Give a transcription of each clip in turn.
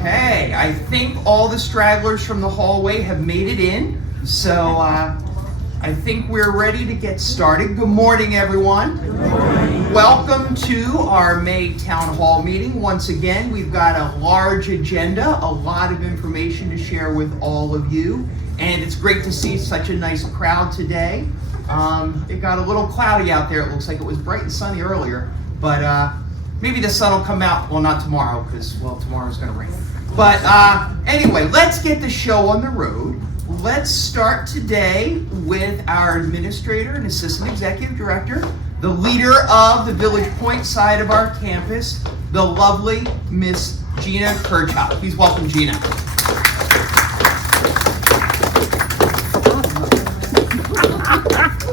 Okay, I think all the stragglers from the hallway have made it in, so I think we're ready to get started. Good morning, everyone. Good morning. Welcome to our May Town Hall meeting. Once again, we've got a large agenda, a lot of information to share with all of you, and it's great to see such a nice crowd today. It got a little cloudy out there. It looks like it was bright and sunny earlier, but maybe the sun will come out. Well, not tomorrow, because, well, tomorrow's going to rain. But anyway, let's get the show on the road. Let's start today with our administrator and assistant executive director, the leader of the Village Point side of our campus, the lovely Miss Gina Kirchhoff. Please welcome Gina.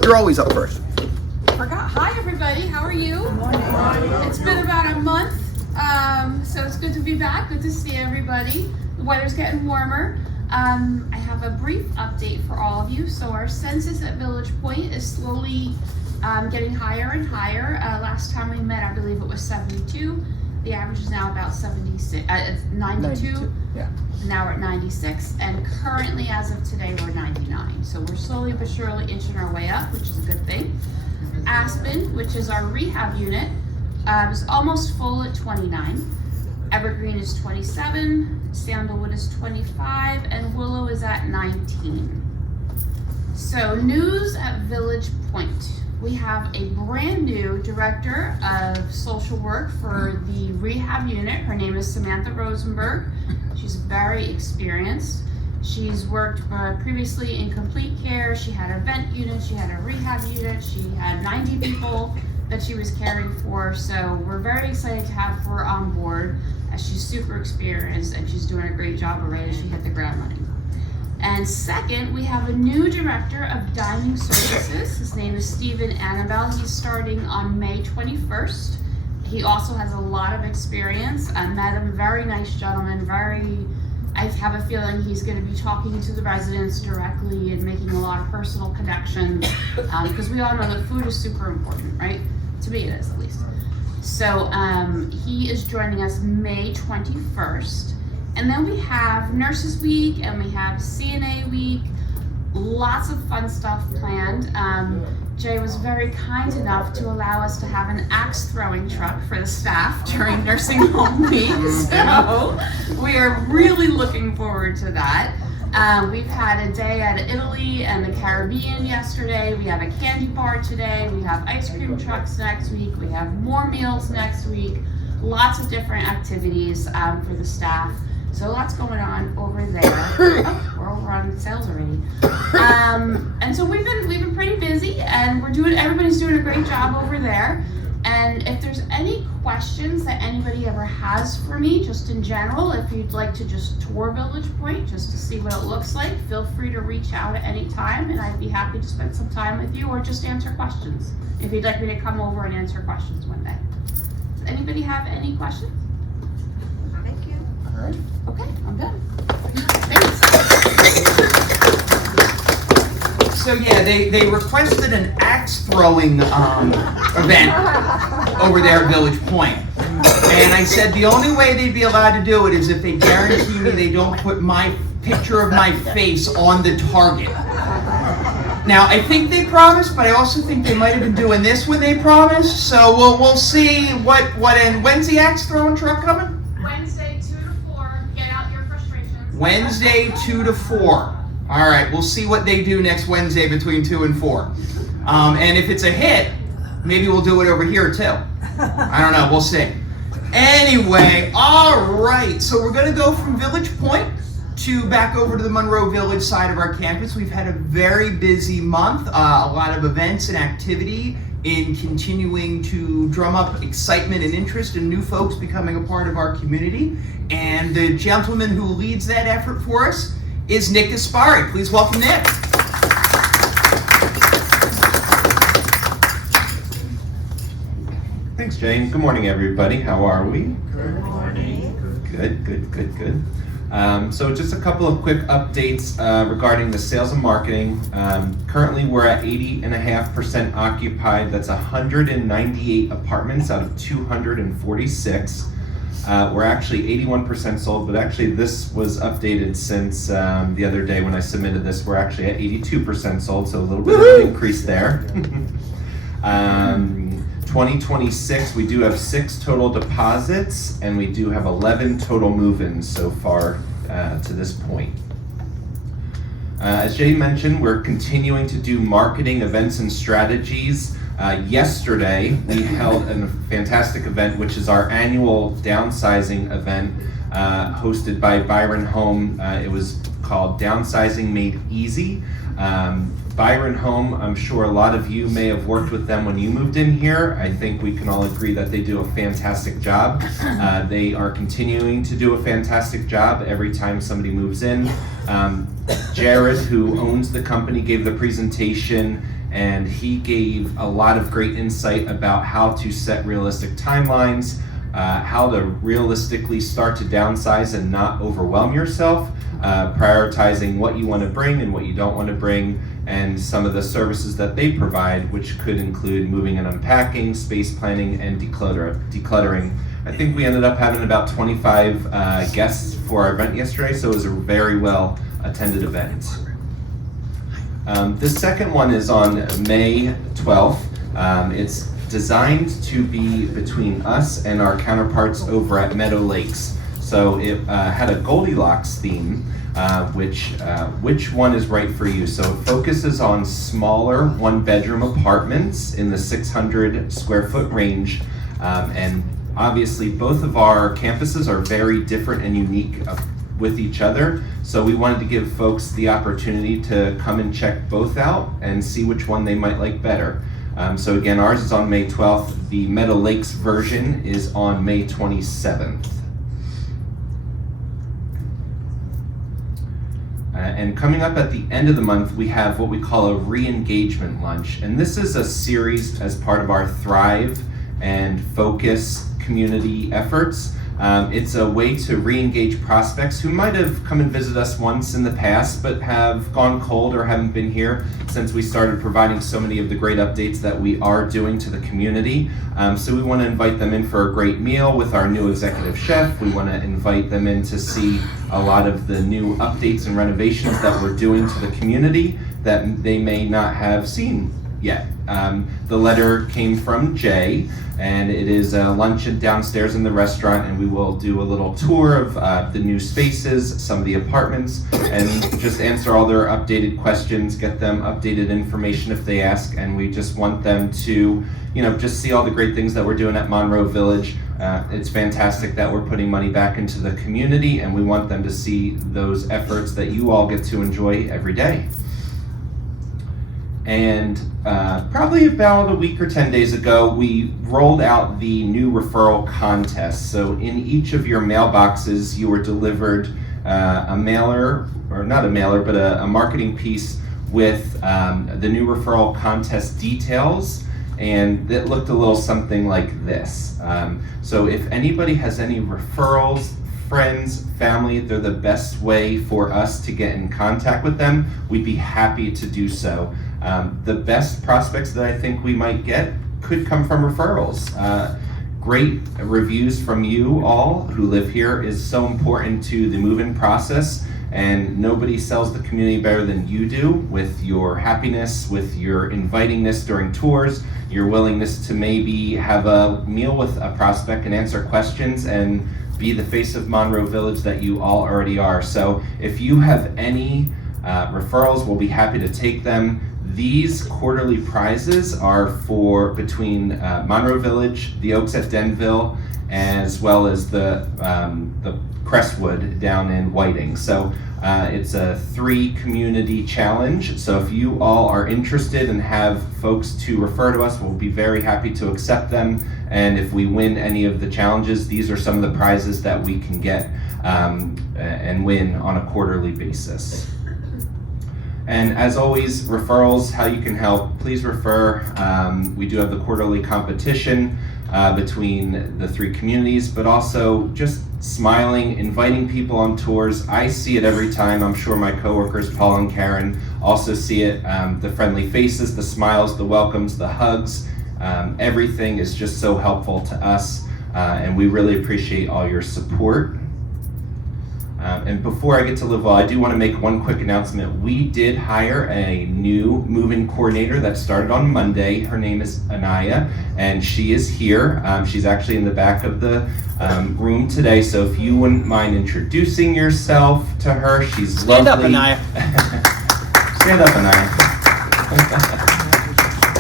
You're always up first. Hi everybody, how are you? Good morning. It's been about a month, so it's good to be back. Good to see everybody. The weather's getting warmer. I have a brief update for all of you. So our census at Village Point is slowly getting higher and higher. Last time we met, I believe it was 72. The average is now about 92. Yeah. Now we're at 96, and currently, as of today, we're 99. So we're slowly but surely inching our way up, which is a good thing. Aspen, which is our rehab unit, is almost full at 29. Evergreen is 27, Sandalwood is 25, and Willow is at 19. So news at Village Point. We have a brand new director of social work for the rehab unit. Her name is Samantha Rosenberg. She's very experienced. She's worked previously in complete care. She had a vent unit, she had a rehab unit, she had 90 people that she was caring for. So we're very excited to have her on board, as she's super experienced and she's doing a great job already. She hit the ground running. And second, we have a new director of dining services. His name is Stephen Annabelle. He's starting on May 21st. He also has a lot of experience. I met him, very nice gentleman, I have a feeling he's going to be talking to the residents directly and making a lot of personal connections, because we all know that food is super important, right? To me it is, at least. So he is joining us May 21st. And then we have Nurses Week and we have CNA Week. Lots of fun stuff planned. Jay was very kind enough to allow us to have an axe throwing truck for the staff during Nursing Home Week. So we are really looking forward to that. We've had a day at Italy and the Caribbean yesterday. We have a candy bar today. We have ice cream trucks next week. We have more meals next week. Lots of different activities for the staff. So lots going on over there. Oh, we're over on sales already. And so we've been pretty busy, and everybody's doing a great job over there. And if there's any questions that anybody ever has for me, just in general, if you'd like to just tour Village Point just to see what it looks like, feel free to reach out at any time, and I'd be happy to spend some time with you or just answer questions if you'd like me to come over and answer questions one day. Does anybody have any questions? Thank you. All right. Okay, I'm done. Thanks. So yeah, they requested an axe throwing event over there at Village Point. And I said the only way they'd be allowed to do it is if they guarantee me they don't put my picture of my face on the target. Now, I think they promised, but I also think they might have been doing this when they promised. So we'll see what and when's the axe throwing truck coming? Wednesday, 2 to 4. Get out your frustrations. Wednesday, 2 to 4. All right, we'll see what they do next Wednesday between 2 and 4. And if it's a hit, maybe we'll do it over here too. I don't know, we'll see. Anyway, all right, so we're gonna go from Village Point to back over to the Monroe Village side of our campus. We've had a very busy month, a lot of events and activity in continuing to drum up excitement and interest in new folks becoming a part of our community. And the gentleman who leads that effort for us is Nick Gaspari. Please welcome Nick. Thanks, Jane. Good morning, everybody. How are we? Good morning. Good. So just a couple of quick updates regarding the sales and marketing. Currently we're at 80.5% occupied. That's 198 apartments out of 246. We're actually 81% sold, but actually this was updated since the other day when I submitted this. We're actually at 82% sold, so a little bit of an increase there. 2026, we do have 6 total deposits, and we do have 11 total move-ins so far to this point. As Jay mentioned, we're continuing to do marketing events and strategies. Yesterday, we held a fantastic event, which is our annual downsizing event hosted by Byron Home. It was called Downsizing Made Easy. Byron Home, I'm sure a lot of you may have worked with them when you moved in here. I think we can all agree that they do a fantastic job. They are continuing to do a fantastic job every time somebody moves in. Jared, who owns the company, gave the presentation, and he gave a lot of great insight about how to set realistic timelines, how to realistically start to downsize and not overwhelm yourself, prioritizing what you want to bring and what you don't want to bring, and some of the services that they provide, which could include moving and unpacking, space planning, and decluttering. I think we ended up having about 25 guests for our event yesterday, so it was a very well attended event. The second one is on May 12th. It's designed to be between us and our counterparts over at Meadow Lakes. So it had a Goldilocks theme, which one is right for you? So it focuses on smaller 1-bedroom apartments in the 600 square foot range. And obviously both of our campuses are very different and unique with each other. So we wanted to give folks the opportunity to come and check both out and see which one they might like better. So again, ours is on May 12th. The Meadow Lakes version is on May 27th. And coming up at the end of the month, we have what we call a re-engagement lunch. And this is a series as part of our Thrive and Focus community efforts. It's a way to re-engage prospects who might have come and visited us once in the past, but have gone cold or haven't been here since we started providing so many of the great updates that we are doing to the community. So we want to invite them in for a great meal with our new executive chef. We want to invite them in to see a lot of the new updates and renovations that we're doing to the community that they may not have seen yet. The letter came from Jay, and it is a luncheon downstairs in the restaurant, and we will do a little tour of the new spaces, some of the apartments, and just answer all their updated questions, get them updated information if they ask, and we just want them to, just see all the great things that we're doing at Monroe Village. It's fantastic that we're putting money back into the community, and we want them to see those efforts that you all get to enjoy every day. And probably about a week or 10 days ago, we rolled out the new referral contest. So in each of your mailboxes, you were delivered a mailer, or not a mailer, but a marketing piece with the new referral contest details. And it looked a little something like this. So if anybody has any referrals, friends, family, they're the best way for us to get in contact with them. We'd be happy to do so. The best prospects that I think we might get could come from referrals. Great reviews from you all who live here is so important to the move-in process, and nobody sells the community better than you do with your happiness, with your invitingness during tours, your willingness to maybe have a meal with a prospect and answer questions and be the face of Monroe Village that you all already are. So if you have any referrals, we'll be happy to take them. These quarterly prizes are for between Monroe Village, the Oaks at Denville, as well as the Crestwood down in Whiting. So it's a 3-community challenge. So if you all are interested and have folks to refer to us, we'll be very happy to accept them. And if we win any of the challenges, these are some of the prizes that we can get and win on a quarterly basis. And as always, referrals, how you can help, please refer. We do have the quarterly competition. between the three communities, but also just smiling, inviting people on tours. I see it every time. I'm sure my coworkers, Paul and Karen, also see it. The friendly faces, the smiles, the welcomes, the hugs, everything is just so helpful to us, and we really appreciate all your support. And before I get to live well, I do want to make one quick announcement. We did hire a new move-in coordinator that started on Monday. Her name is Anaya, and she is here. She's actually in the back of the room today, so if you wouldn't mind introducing yourself to her, she's lovely. Stand up, Anaya. Stand up, Anaya.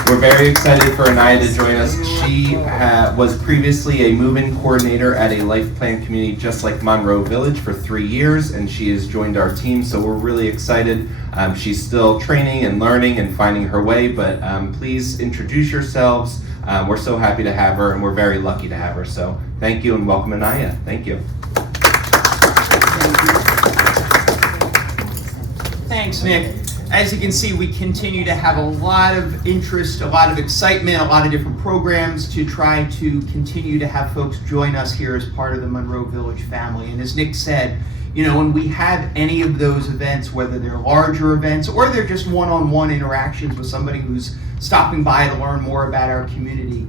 We're very excited for Anaya to join us. She was previously a move-in coordinator at a life plan community just like Monroe Village for 3 years, and she has joined our team, so we're really excited. She's still training and learning and finding her way, but please introduce yourselves. We're so happy to have her, and we're very lucky to have her. So thank you and welcome, Anaya. Thank you. Thanks, Nick. As you can see, we continue to have a lot of interest, a lot of excitement, a lot of different programs to try to continue to have folks join us here as part of the Monroe Village family. And as Nick said, you know, when we have any of those events, whether they're larger events or they're just one-on-one interactions with somebody who's stopping by to learn more about our community,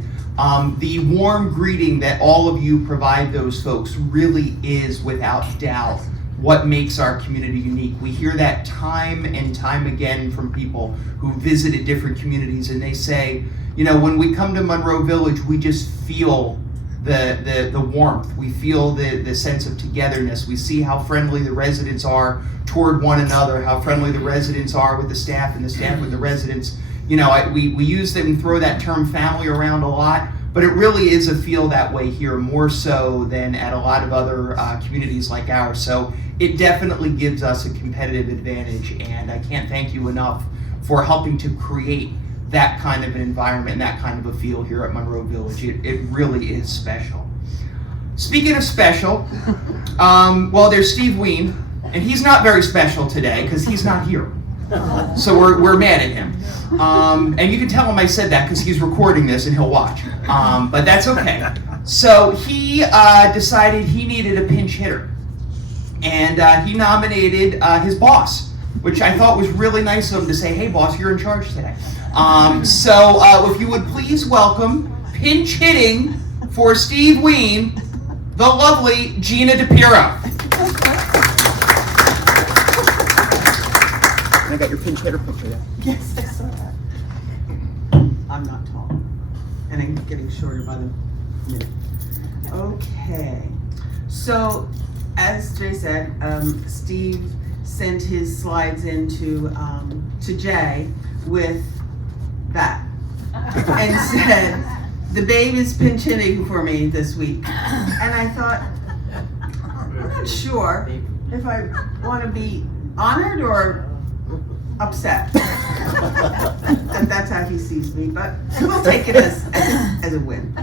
the warm greeting that all of you provide those folks really is, without doubt, what makes our community unique. We hear that time and time again from people who visited different communities, and they say, you know, when we come to Monroe Village, we just feel the warmth. We feel the sense of togetherness. We see how friendly the residents are toward one another, how friendly the residents are with the staff and the staff with the residents. You know, we use them and throw that term family around a lot, but it really is a feel that way here, more so than at a lot of other communities like ours. So it definitely gives us a competitive advantage, and I can't thank you enough for helping to create that kind of an environment and that kind of a feel here at Monroe Village. It really is special. Speaking of special, well, there's Steve Ween, and he's not very special today because he's not here. So we're mad at him. And you can tell him I said that because he's recording this and he'll watch. But that's okay. So he decided he needed a pinch hitter. And he nominated his boss, which I thought was really nice of him to say, hey boss, you're in charge today. So if you would please welcome, pinch hitting for Steve Ween, the lovely Gina DePiro. I got your pinch hitter picture there. Yes, I saw that. I'm not tall, and I'm getting shorter by the minute. Okay, so as Jay said, Steve sent his slides in to Jay with that, and said, the babe is pinch hitting for me this week. And I thought, I'm not sure if I want to be honored or upset that that's how he sees me, but we'll take it as a win.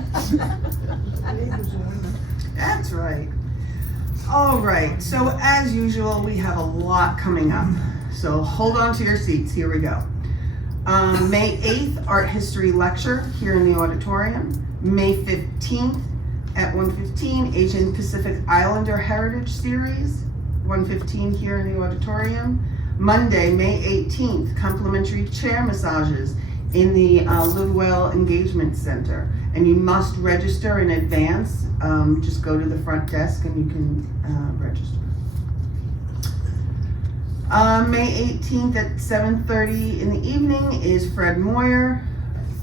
That's right. All right, so as usual, we have a lot coming up. So hold on to your seats, here we go. May 8th, Art History Lecture here in the auditorium. May 15th at 1:15, Asian Pacific Islander Heritage Series, 1:15 here in the auditorium. Monday, May 18th, complimentary chair massages in the Live Well Engagement Center. And you must register in advance. Just go to the front desk and you can register. May 18th at 7:30 in the evening is Fred Moyer.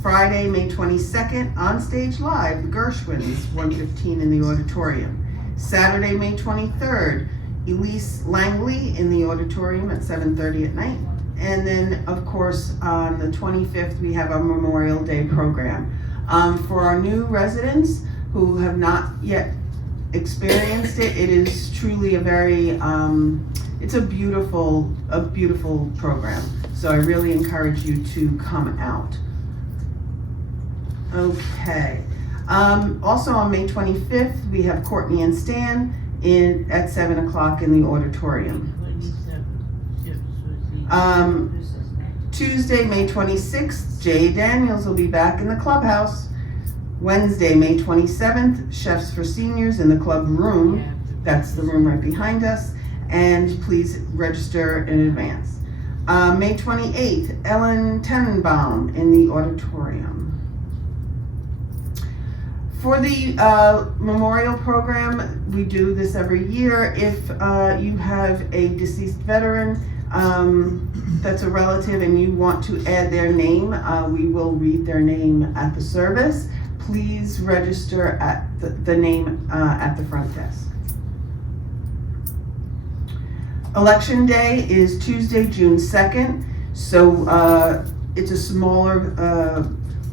Friday, May 22nd, On Stage Live, the Gershwins, 1:15 in the auditorium. Saturday, May 23rd, Elise Langley in the auditorium at 7:30 at night. And then, of course, on the 25th, we have our Memorial Day program. For our new residents who have not yet experienced it, it is truly a very, it's a beautiful program. So I really encourage you to come out. Okay. Also on May 25th, we have Courtney and Stan at 7 o'clock in the auditorium. Tuesday, May 26th, Jay Daniels will be back in the clubhouse. Wednesday, May 27th, Chefs for Seniors in the club room. That's the room right behind us. And please register in advance. May 28th, Ellen Tenenbaum in the auditorium. For the memorial program, we do this every year. If you have a deceased veteran that's a relative and you want to add their name, we will read their name at the service. Please register at the name at the front desk. Election Day is Tuesday, June 2nd. So it's a smaller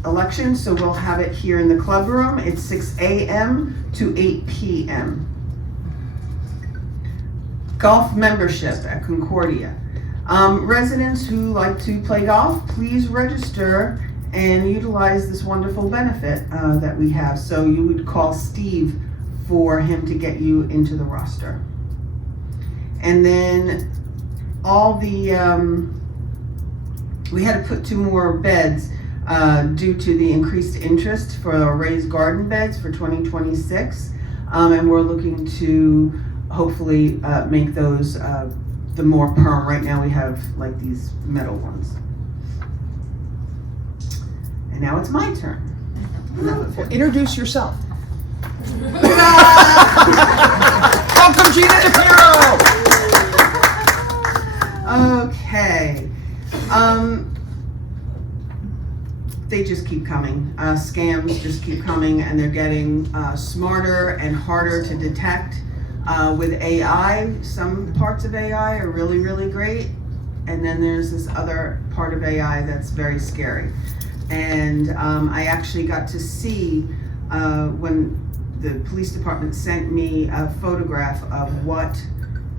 election, so we'll have it here in the club room. It's 6 a.m. to 8 p.m. Golf membership at Concordia. Residents who like to play golf, please register and utilize this wonderful benefit that we have. So you would call Steve for him to get you into the roster. And then all the, we had to put 2 more beds due to the increased interest for our raised garden beds for 2026. And we're looking to hopefully make those the more perm. Right now we have like these metal ones. And now it's my turn. Well, introduce yourself. Welcome, Gina DePiro. Okay. They just keep coming. Scams just keep coming, and they're getting smarter and harder to detect. With AI, some parts of AI are really, really great, and then there's this other part of AI that's very scary. And I actually got to see when the police department sent me a photograph of what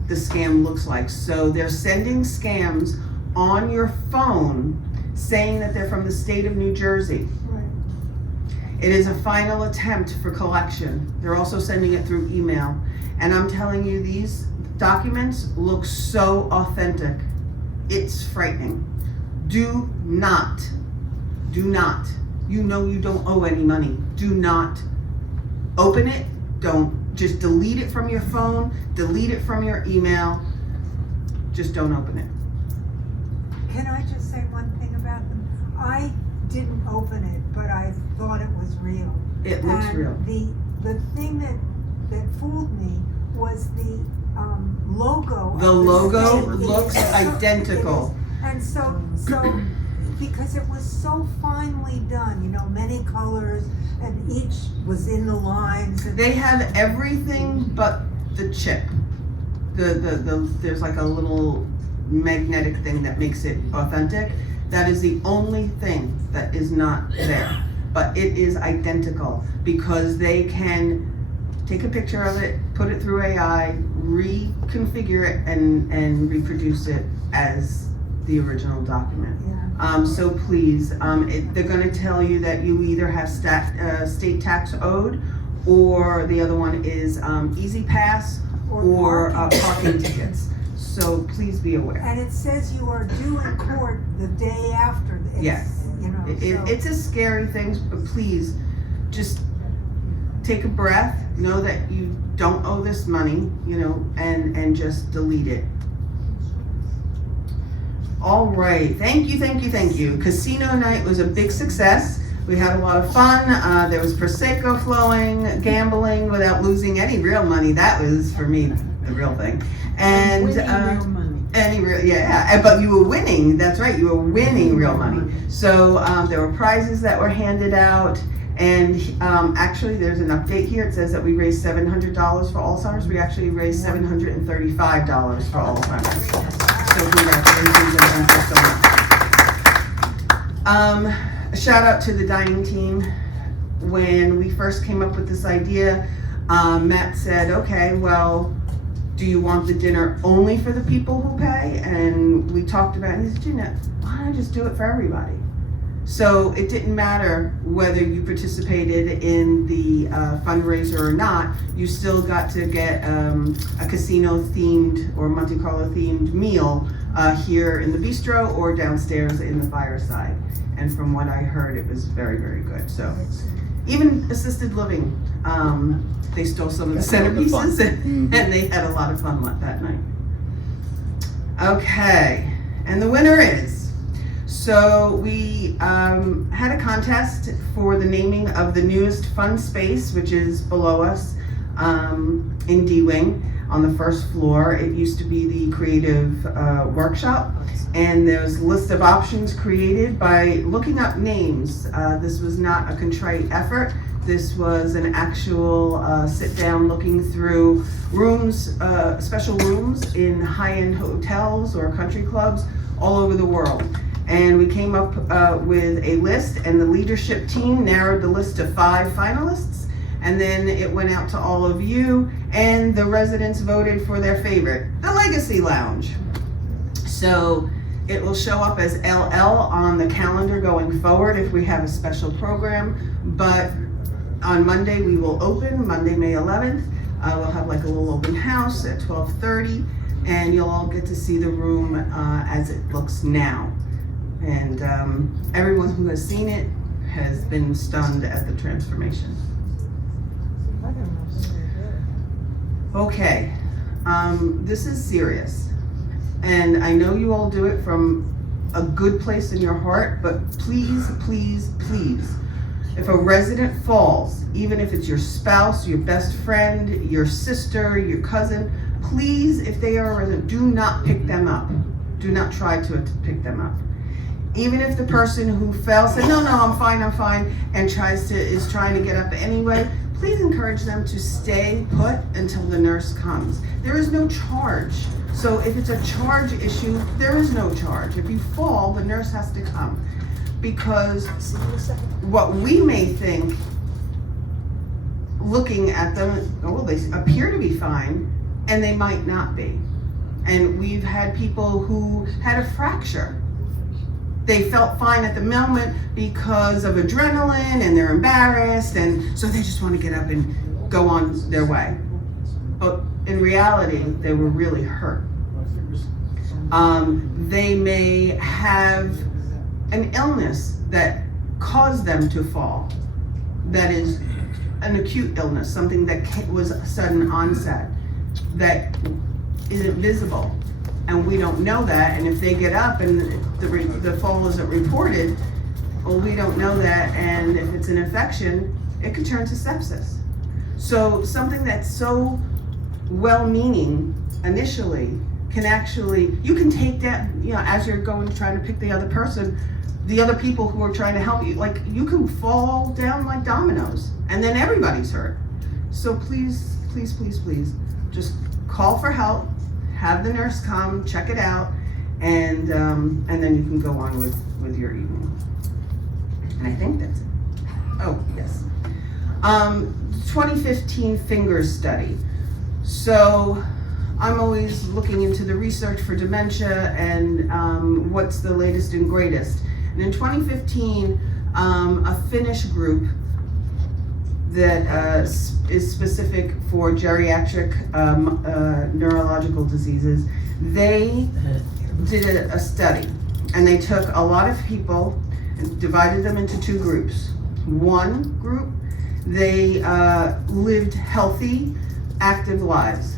the scam looks like. So they're sending scams on your phone saying that they're from the state of New Jersey. It is a final attempt for collection. They're also sending it through email. And I'm telling you, these documents look so authentic. It's frightening. Do not, you know you don't owe any money. Do not open it. Don't, just delete it from your phone, delete it from your email. Just don't open it. Can I just say one thing about them? I didn't open it, but I thought it was real. It looks real. The thing that fooled me was the logo. The logo looks identical. And so because it was so finely done, you know, many colors, and each was in the lines. And They have everything but the chip. There's like a little magnetic thing that makes it authentic. That is the only thing that is not there. But it is identical because they can take a picture of it, put it through AI, reconfigure it, and reproduce it as the original document. yeah. So please, they're gonna tell you that you either have state tax owed, or the other one is Easy Pass or parking tickets. So please be aware. And it says you are due in court the day after. Yes. You know, so. It's a scary thing, but please, just take a breath, know that you don't owe this money, you know, and just delete it. All right, thank you. Casino night was a big success. We had a lot of fun. There was Prosecco flowing, gambling without losing any real money. That was, for me, the real thing. And real money. Yeah, but you were winning. That's right, you were winning real money. So there were prizes that were handed out, and actually there's an update here. It says that we raised $700 for Alzheimer's. We actually raised $735 for Alzheimer's. So congratulations and thank you so much. A shout out to the dining team. When we first came up with this idea, Matt said, okay, well, do you want the dinner only for the people who pay? And we talked about it, and he said, Jeanette, why don't I just do it for everybody? So it didn't matter whether you participated in the fundraiser or not, you still got to get a casino themed or Monte Carlo themed meal here in the bistro or downstairs in the fireside. And from what I heard, it was very, very good. So even assisted living. They stole some of the That's a lot of fun. centerpieces and they had a lot of fun that night. Okay, and the winner is, so we had a contest for the naming of the newest fun space, which is below us in D-Wing on the first floor. It used to be the creative workshop, and there's a list of options created by looking up names. This was not a contrite effort. This was an actual sit down looking through rooms, special rooms in high-end hotels or country clubs all over the world. And we came up with a list, and the leadership team narrowed the list to 5 finalists. And then it went out to all of you, and the residents voted for their favorite, the Legacy Lounge. So it will show up as LL on the calendar going forward if we have a special program. But on Monday, we will open, Monday, May 11th. We'll have like a little open house at 12:30, and you'll all get to see the room as it looks now. And everyone who has seen it has been stunned at the transformation. Okay, this is serious. And I know you all do it from a good place in your heart, but please, please, please, if a resident falls, even if it's your spouse, your best friend, your sister, your cousin, please, if they are a resident, do not pick them up. Do not try to pick them up. Even if the person who fell said, no, I'm fine, and is trying to get up anyway, please encourage them to stay put until the nurse comes. There is no charge. So if it's a charge issue, there is no charge. If you fall, the nurse has to come. Because what we may think, looking at them, oh, they appear to be fine, and they might not be. And we've had people who had a fracture. They felt fine at the moment because of adrenaline and they're embarrassed, and so they just want to get up and go on their way. But in reality, they were really hurt. They may have an illness that caused them to fall. That is an acute illness, something that was sudden onset, that isn't visible. And we don't know that, and if they get up and the fall isn't reported, well, we don't know that, and if it's an infection, it could turn to sepsis. So something that's so well-meaning initially can actually, you can take that, as you're going trying to pick the other person, the other people who are trying to help you, like you can fall down like dominoes, and then everybody's hurt. So please, please, please, please, just call for help. Have the nurse come, check it out, and then you can go on with your evening. And I think that's it. Oh, yes. 2015 Fingers Study. So I'm always looking into the research for dementia and what's the latest and greatest. And in 2015, a Finnish group that is specific for geriatric neurological diseases, they did a study, and they took a lot of people and divided them into 2 groups. One group, they lived healthy, active lives.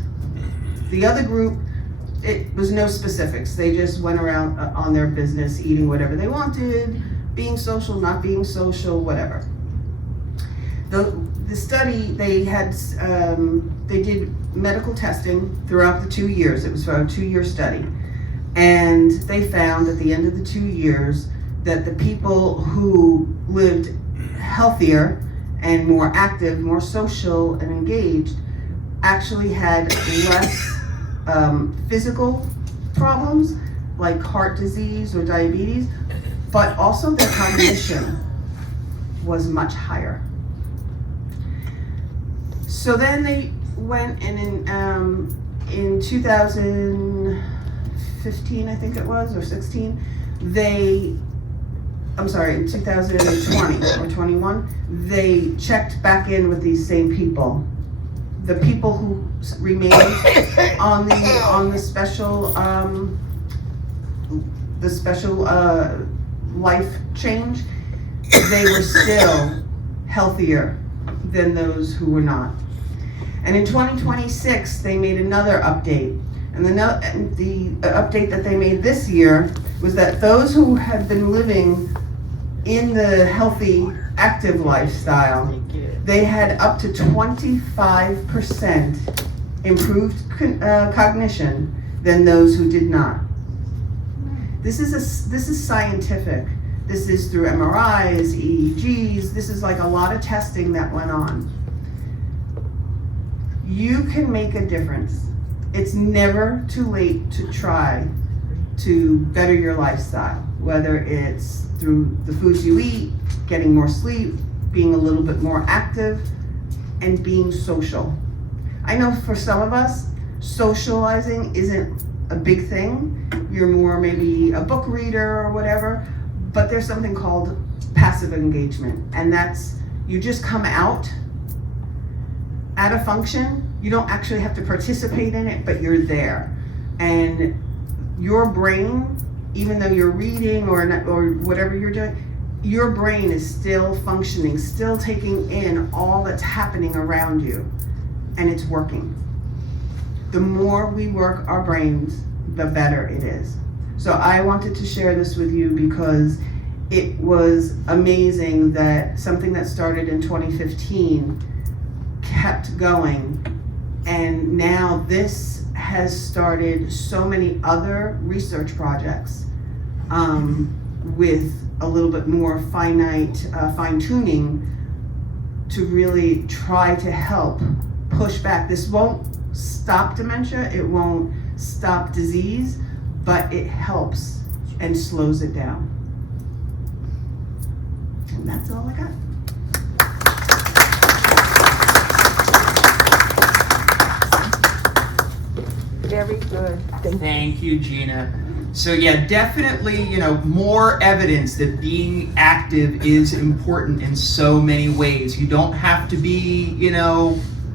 The other group, it was no specifics. They just went around on their business, eating whatever they wanted, being social, not being social, whatever. The study, they did medical testing throughout the 2 years. It was for a 2-year study. And they found at the end of the 2 years that the people who lived healthier and more active, more social and engaged, actually had less physical problems like heart disease or diabetes, but also their cognition was much higher. So then they went and in 2015, I think it was, or 16, in 2020 or 21, they checked back in with these same people. The people who remained on the special life change, they were still healthier than those who were not. And in 2026, they made another update. And the update that they made this year was that those who had been living in the healthy, active lifestyle, they had up to 25% improved cognition than those who did not. This is scientific. This is through MRIs, EEGs. This is like a lot of testing that went on. You can make a difference. It's never too late to try to better your lifestyle, whether it's through the foods you eat, getting more sleep, being a little bit more active, and being social. I know for some of us, socializing isn't a big thing. You're more maybe a book reader or whatever, but there's something called passive engagement, and that's you just come out at a function. You don't actually have to participate in it, but you're there. And your brain, even though you're reading or whatever you're doing, your brain is still functioning, still taking in all that's happening around you, and it's working. The more we work our brains, the better it is. So I wanted to share this with you because it was amazing that something that started in 2015 kept going, and now this has started so many other research projects with a little bit more fine-tuning to really try to help push back. This won't stop dementia, it won't stop disease, but it helps and slows it down. And that's all I got. Very good. Thank you, Gina. So yeah, definitely, more evidence that being active is important in so many ways. You don't have to be,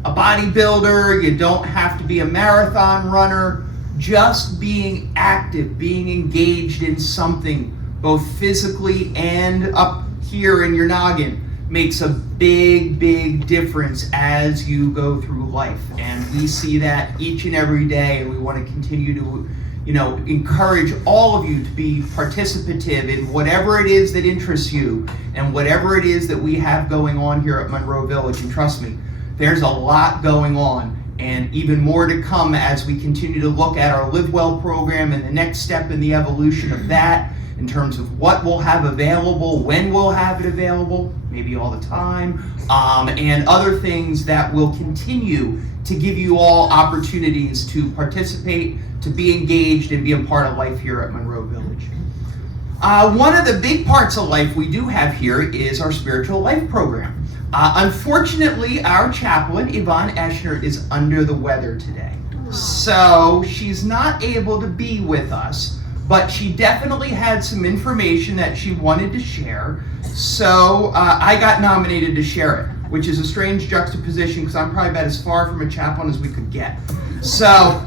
a bodybuilder, you don't have to be a marathon runner. Just being active, being engaged in something, both physically and up here in your noggin, makes a big, big difference as you go through life. And we see that each and every day, and we want to continue to encourage all of you to be participative in whatever it is that interests you and whatever it is that we have going on here at Monroe Village. And trust me, there's a lot going on, and even more to come as we continue to look at our Live Well program and the next step in the evolution of that in terms of what we'll have available, when we'll have it available, maybe all the time, and other things that will continue to give you all opportunities to participate, to be engaged, and be a part of life here at Monroe Village. One of the big parts of life we do have here is our Spiritual Life program. Unfortunately, our chaplain, Yvonne Eschner, is under the weather today. So she's not able to be with us, but she definitely had some information that she wanted to share. So I got nominated to share it, which is a strange juxtaposition because I'm probably about as far from a chaplain as we could get. So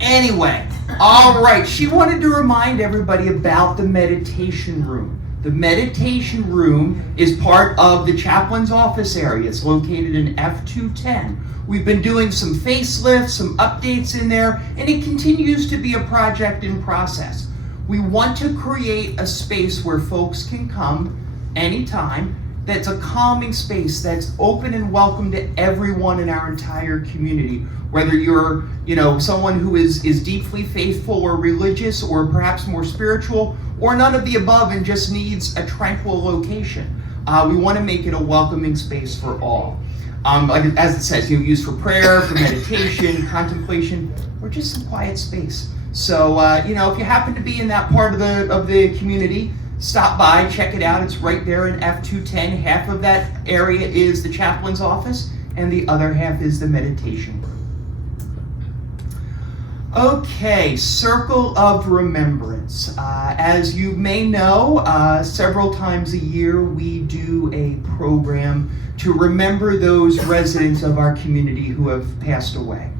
anyway, all right, she wanted to remind everybody about the meditation room. The meditation room is part of the chaplain's office area. It's located in F210. We've been doing some facelifts, some updates in there, and it continues to be a project in process. We want to create a space where folks can come anytime, that's a calming space, that's open and welcome to everyone in our entire community. Whether you're, someone who is deeply faithful or religious or perhaps more spiritual, or none of the above and just needs a tranquil location. We want to make it a welcoming space for all. As it says, used for prayer, for meditation, contemplation, or just some quiet space. So, if you happen to be in that part of the community, stop by, check it out. It's right there in F210. Half of that area is the chaplain's office, and the other half is the meditation room. Okay, Circle of Remembrance. As you may know, several times a year we do a program to remember those residents of our community who have passed away.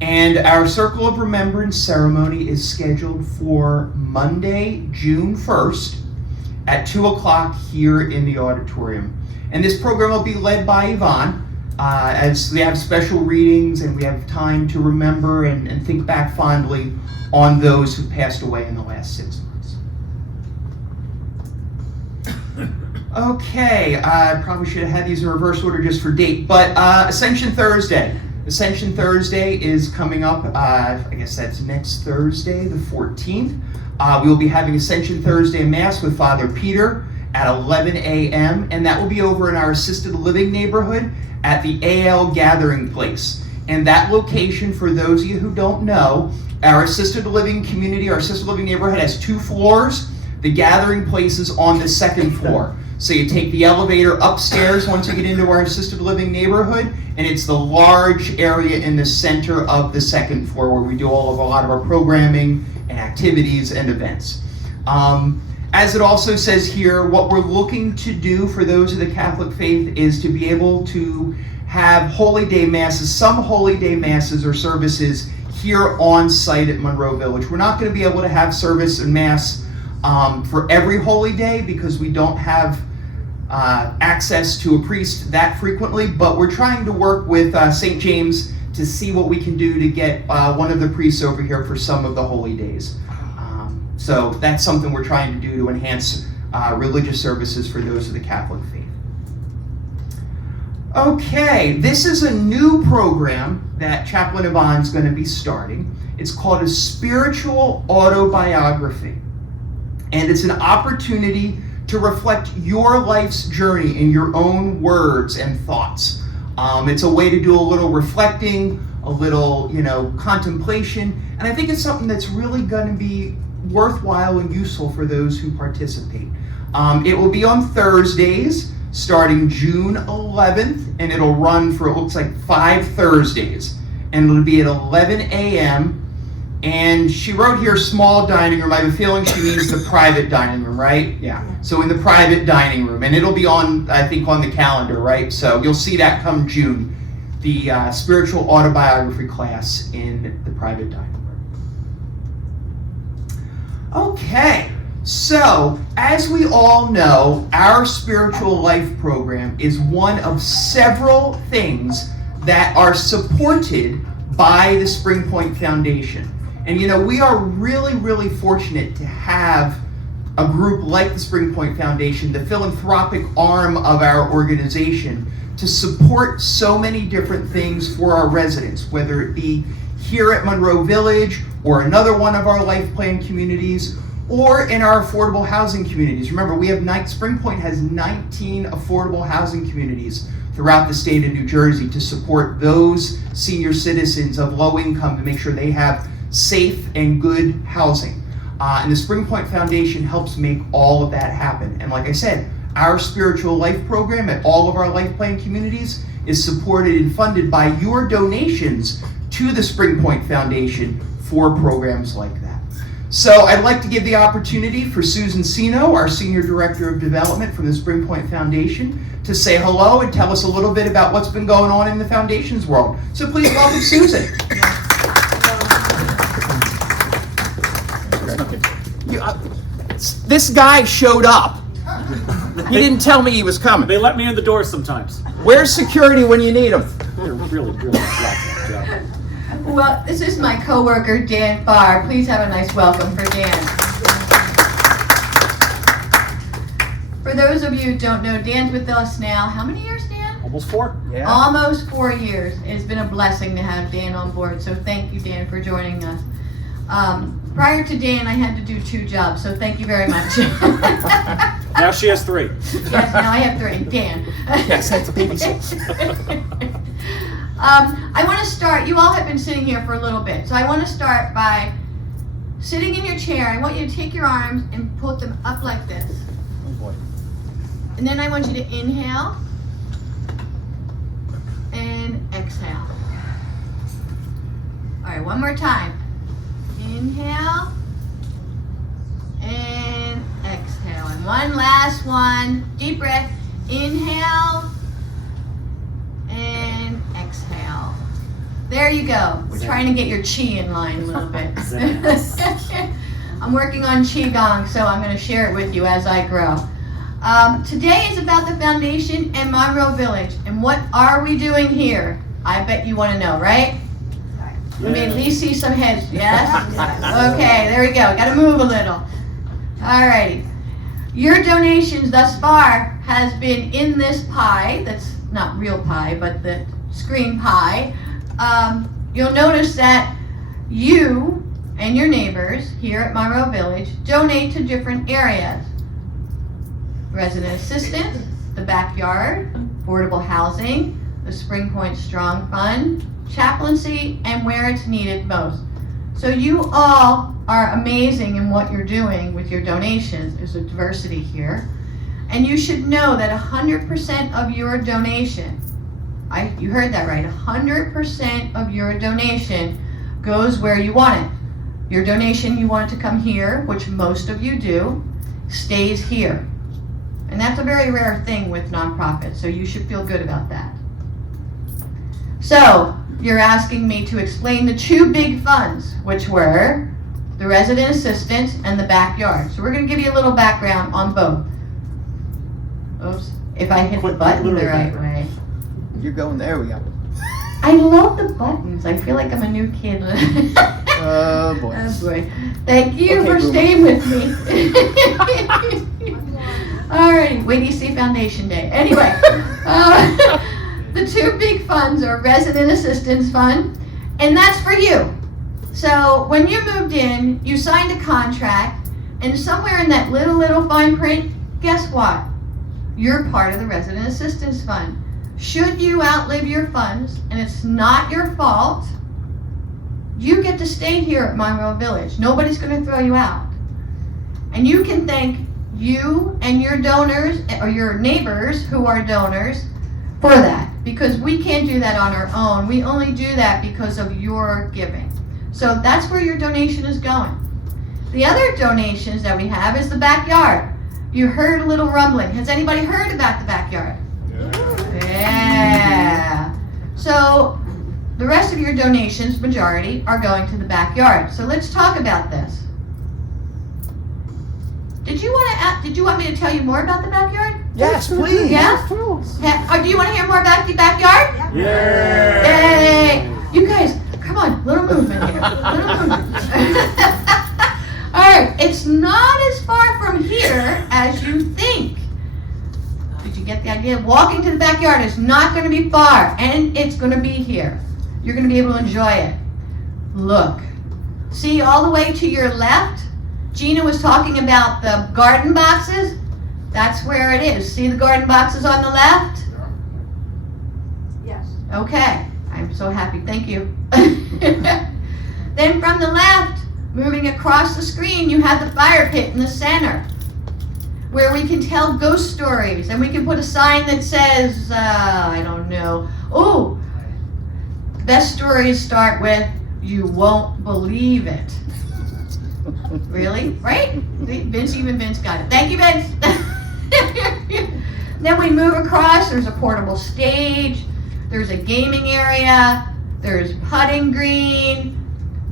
And our Circle of Remembrance ceremony is scheduled for Monday, June 1st at 2 o'clock here in the auditorium. And this program will be led by Yvonne, as we have special readings and we have time to remember and think back fondly on those who passed away in the last 6 months. Okay, I probably should have had these in reverse order just for date, but Ascension Thursday. Ascension Thursday is coming up, I guess that's next Thursday, the 14th. We will be having Ascension Thursday Mass with Father Peter at 11 a.m. and that will be over in our assisted living neighborhood at the AL Gathering Place. And that location, for those of you who don't know, our assisted living community, our assisted living neighborhood has 2 floors. The Gathering Place is on the 2nd floor. So you take the elevator upstairs once you get into our assisted living neighborhood, and it's the large area in the center of the 2nd floor where we do a lot of our programming and activities and events. As it also says here, what we're looking to do for those of the Catholic faith is to be able to have Holy Day Masses, some Holy Day Masses or services here on site at Monroe Village. We're not going to be able to have service and Mass for every Holy Day because we don't have access to a priest that frequently, but we're trying to work with St. James to see what we can do to get one of the priests over here for some of the holy days. So that's something we're trying to do to enhance religious services for those of the Catholic faith. Okay, this is a new program that Chaplain Yvonne's going to be starting. It's called a spiritual autobiography. And it's an opportunity to reflect your life's journey in your own words and thoughts. It's a way to do a little reflecting, a little, contemplation, and I think it's something that's really going to be worthwhile and useful for those who participate. It will be on Thursdays, starting June 11th, and it'll run for, it looks like, 5 Thursdays, and it'll be at 11 a.m., and she wrote here small dining room. I have a feeling she means the private dining room, right? Yeah. So in the private dining room. And it'll be on, I think, on the calendar, right? So you'll see that come June, the spiritual autobiography class in the private dining room. Okay. So, as we all know, our spiritual life program is one of several things that are supported by the Spring Point Foundation. And we are really, really fortunate to have a group like the Spring Point Foundation, the philanthropic arm of our organization, to support so many different things for our residents, whether it be here at Monroe Village or another one of our life plan communities, or in our affordable housing communities. Remember, Spring Point has 19 affordable housing communities throughout the state of New Jersey to support those senior citizens of low income to make sure they have safe and good housing. And the Spring Point Foundation helps make all of that happen. And like I said, our spiritual life program at all of our life plan communities is supported and funded by your donations to the Spring Point Foundation for programs like that. So I'd like to give the opportunity for Susan Sino, our Senior Director of Development from the Spring Point Foundation, to say hello and tell us a little bit about what's been going on in the Foundation's world. So please welcome Susan. This guy showed up. He didn't tell me he was coming. They let me in the door sometimes. Where's security when you need him? They're really slack job. Well, this is my coworker, Dan Farr. Please have a nice welcome for Dan. For those of you who don't know, Dan's with us now. How many years, Dan? Almost 4. Yeah. Almost 4 years. It's been a blessing to have Dan on board, so thank you, Dan, for joining us. Prior to Dan, I had to do 2 jobs, so thank you very much. Now she has 3. Yes, now I have 3. Dan. Yes, that's a babysit. I want to start, you all have been sitting here for a little bit, so I want to start by sitting in your chair. I want you to take your arms and put them up like this. Oh boy. And then I want you to inhale and exhale. All right, one more time. Inhale and exhale. And one last one. Deep breath. Inhale and exhale. There you go. We're trying to get your chi in line a little bit. I'm working on Qigong, so I'm going to share it with you as I grow. Today is about the foundation and Monroe Village. And what are we doing here? I bet you want to know, right? Let me at least see some heads, yes? Okay, there we go. Got to move a little. Alrighty. Your donations thus far has been in this pie. That's not real pie, but the screen pie. You'll notice that you and your neighbors here at Monroe Village donate to different areas. Resident assistance, the backyard, affordable housing, the Spring Point Strong Fund, chaplaincy, and where it's needed most. So you all are amazing in what you're doing with your donations. There's a diversity here. And you should know that 100% of your donation, you heard that right, 100% of your donation goes where you want it. Your donation, you want it to come here, which most of you do, stays here. And that's a very rare thing with nonprofits, so you should feel good about that. So, you're asking me to explain the two big funds, which were the resident assistance and the backyard. So we're going to give you a little background on both. Oops, if I hit the button the right way. You're going, there we go. I love the buttons. I feel like I'm a new kid. Oh boy. Oh boy. Thank you Okay, for Boomer. staying with me. Alrighty, wait till you see Foundation Day. Anyway, the two big funds are Resident Assistance Fund, and that's for you. So when you moved in, you signed a contract, and somewhere in that little fine print, guess what? You're part of the Resident Assistance Fund. Should you outlive your funds, and it's not your fault, you get to stay here at Monroe Village. Nobody's going to throw you out. And you can thank you and your donors, or your neighbors who are donors, for that. Because we can't do that on our own. We only do that because of your giving. So that's where your donation is going. The other donations that we have is the backyard. You heard a little rumbling. Has anybody heard about the backyard? Yeah. So the rest of your donations, majority, are going to the backyard. So let's talk about this. Did you want me to tell you more about the backyard? Yes, please. Yeah? Do you want to hear more about the backyard? Yay! You guys, come on, little movement here. Little movement. Alright, it's not as far from here as you think. Did you get the idea? Walking to the backyard is not going to be far, and it's going to be here. You're going to be able to enjoy it. Look. See all the way to your left? Gina was talking about the garden boxes. That's where it is. See the garden boxes on the left? Yes. Okay. I'm so happy. Thank you. Then from the left, moving across the screen, you have the fire pit in the center, where we can tell ghost stories, and we can put a sign that says, I don't know. Oh, best stories start with, "You won't believe it." Really? Right? Even Vince got it. Thank you, Vince. Then we move across. There's a portable stage. There's a gaming area. There's putting green.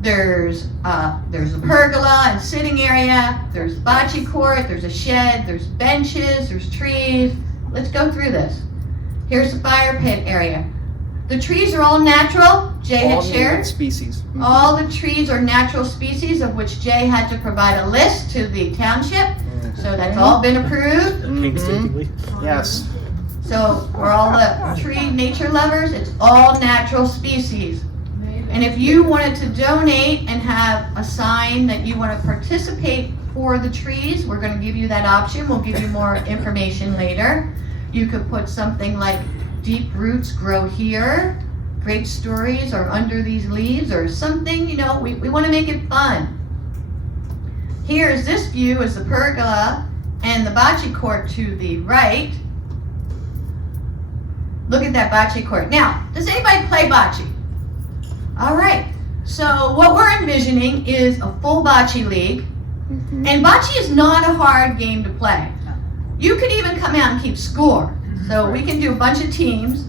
There's a pergola and sitting area. There's bocce court. There's a shed. There's benches. There's trees. Let's go through this. Here's the fire pit area. The trees are all natural. Jay had All shared. native species. All the trees are natural species, of which Jay had to provide a list to the township. So that's all been approved. Painstakingly. Yes. So for all the tree nature lovers, it's all natural species. And if you wanted to donate and have a sign that you want to participate for the trees, we're going to give you that option. We'll give you more information later. You could put something like "Deep roots grow here," "Great stories are under these leaves," or something, you know, we want to make it fun. Here's this view is the pergola and the bocce court to the right. Look at that bocce court. Now, does anybody play bocce? All right. So what we're envisioning is a full bocce league. And bocce is not a hard game to play. You could even come out and keep score. So we can do a bunch of teams.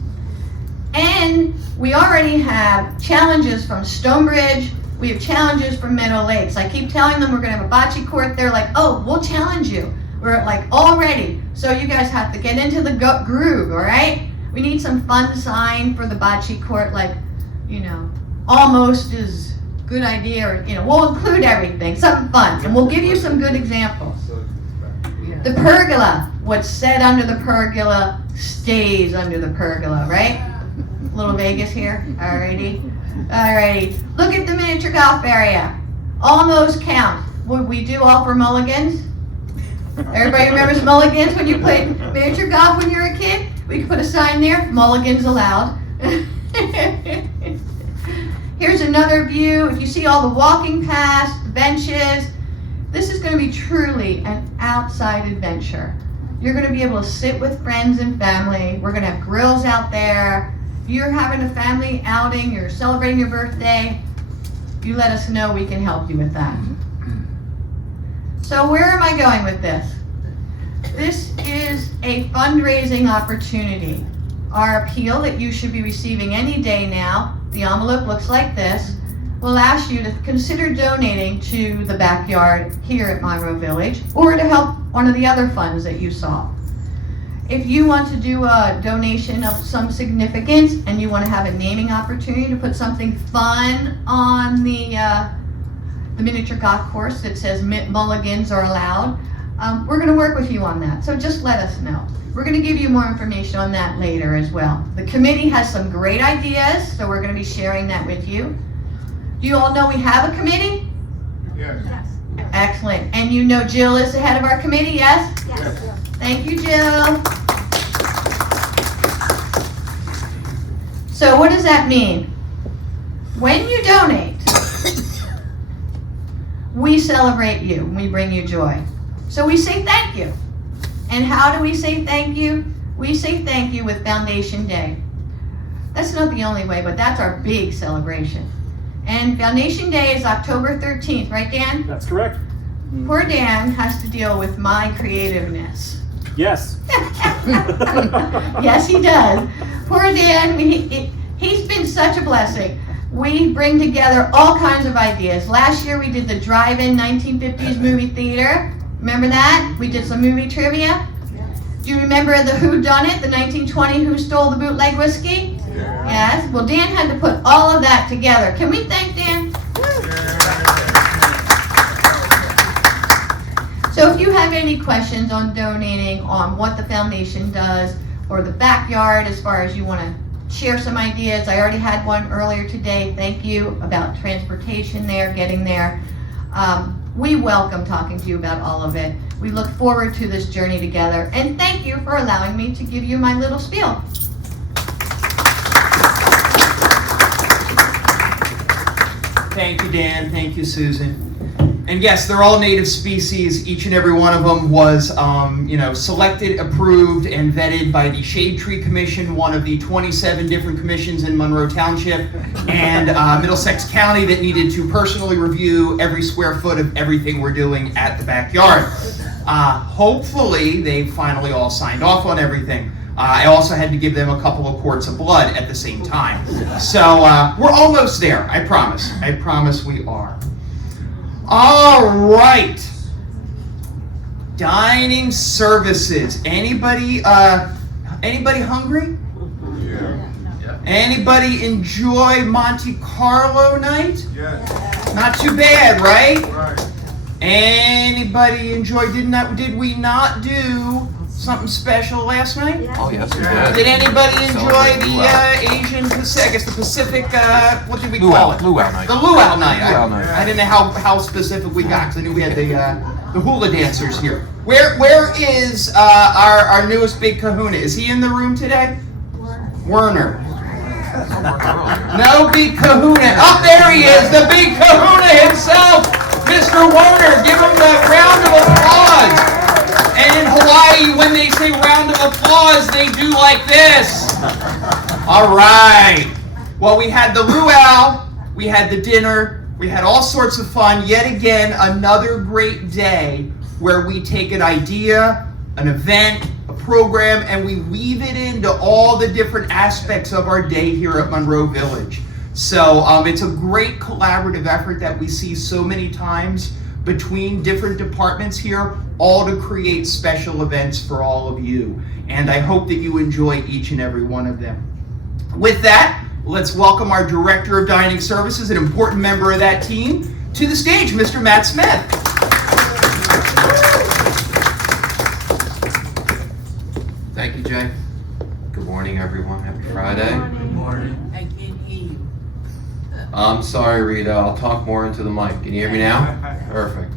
And we already have challenges from Stonebridge, We have challenges from Meadow Lakes. I keep telling them we're gonna have a bocce court. They're like, oh, we'll challenge you. We're like, already. So you guys have to get into the groove, all right? We need some fun sign for the bocce court, like, you know, almost is good idea, or, you know, we'll include everything, something fun, and we'll give you some good examples. The pergola, what's said under the pergola stays under the pergola, right? Little Vegas here, alrighty. Alrighty, look at the miniature golf area. Almost count. Would we do all for mulligans? Everybody remembers mulligans when you played miniature golf when you were a kid? We could put a sign there, mulligans allowed. Here's another view. If you see all the walking paths, the benches, this is going to be truly an outside adventure. You're going to be able to sit with friends and family. We're going to have grills out there. If you're having a family outing, you're celebrating your birthday, you let us know, we can help you with that. So where am I going with this? This is a fundraising opportunity. Our appeal that you should be receiving any day now, the envelope looks like this, will ask you to consider donating to the backyard here at Monroe Village, or to help one of the other funds that you saw. If you want to do a donation of some significance and you want to have a naming opportunity to put something fun on the miniature golf course that says mulligans are allowed, we're going to work with you on that. So just let us know. We're going to give you more information on that later as well. The committee has some great ideas, so we're going to be sharing that with you. Do you all know we have a committee? Yes. Excellent. And you know Jill is the head of our committee, yes? Yes. Thank you, Jill. So what does that mean? When you donate, we celebrate you, we bring you joy. So we say thank you. And how do we say thank you? We say thank you with Foundation Day. That's not the only way, but that's our big celebration. And Foundation Day is October 13th, right, Dan? That's correct. Poor Dan has to deal with my creativeness. Yes. Yes, he does. Poor Dan, he's been such a blessing. We bring together all kinds of ideas. Last year we did the drive-in 1950s movie theater. Remember that? We did some movie trivia. Do you remember the Who Done It, the 1920 Who Stole the Bootleg Whiskey? Yes. Well, Dan had to put all of that together. Can we thank Dan? So if you have any questions on donating, on what the foundation does, or the backyard, as far as you want to share some ideas, I already had one earlier today, thank you, about transportation there, getting there. We welcome talking to you about all of it. We look forward to this journey together, and thank you for allowing me to give you my little spiel. Thank you, Dan. Thank you, Susan. And yes, they're all native species. Each and every one of them was, selected, approved, and vetted by the Shade Tree Commission, one of the 27 different commissions in Monroe Township and Middlesex County that needed to personally review every square foot of everything we're doing at the backyard. Hopefully, they finally all signed off on everything. I also had to give them a couple of quarts of blood at the same time. So we're almost there, I promise. I promise we are. All right. Dining services. Anybody hungry? Yeah. Anybody enjoy Monte Carlo night? Yes. Not too bad, right? Right. Anybody enjoy, did we not do something special last night? Oh, yes, we Yeah. did. Did anybody enjoy Celebrate the luau. Asian Pacific, I guess the Pacific, what did we call it? Luau night. The luau night. Luau night. I didn't know how specific we got, because I knew we had the hula dancers here. Where is our newest big kahuna? Is he in the room today? Werner. No big kahuna. Oh, there he is, the big kahuna himself, Mr. Werner. Give him the round of applause. And in Hawaii, when they say round of applause, they do like this. All right. Well, we had the luau, we had the dinner, we had all sorts of fun. Yet again, another great day where we take an idea, an event, a program, and we weave it into all the different aspects of our day here at Monroe Village. So it's a great collaborative effort that we see so many times between different departments here, all to create special events for all of you. And I hope that you enjoy each and every one of them. With that, let's welcome our Director of Dining Services, an important member of that team, to the stage, Mr. Matt Smith. Thank you, Jay. Good morning, everyone. Happy Friday. Good morning. I can't hear you. I'm sorry, Rita. I'll talk more into the mic. Can you hear me now? Perfect.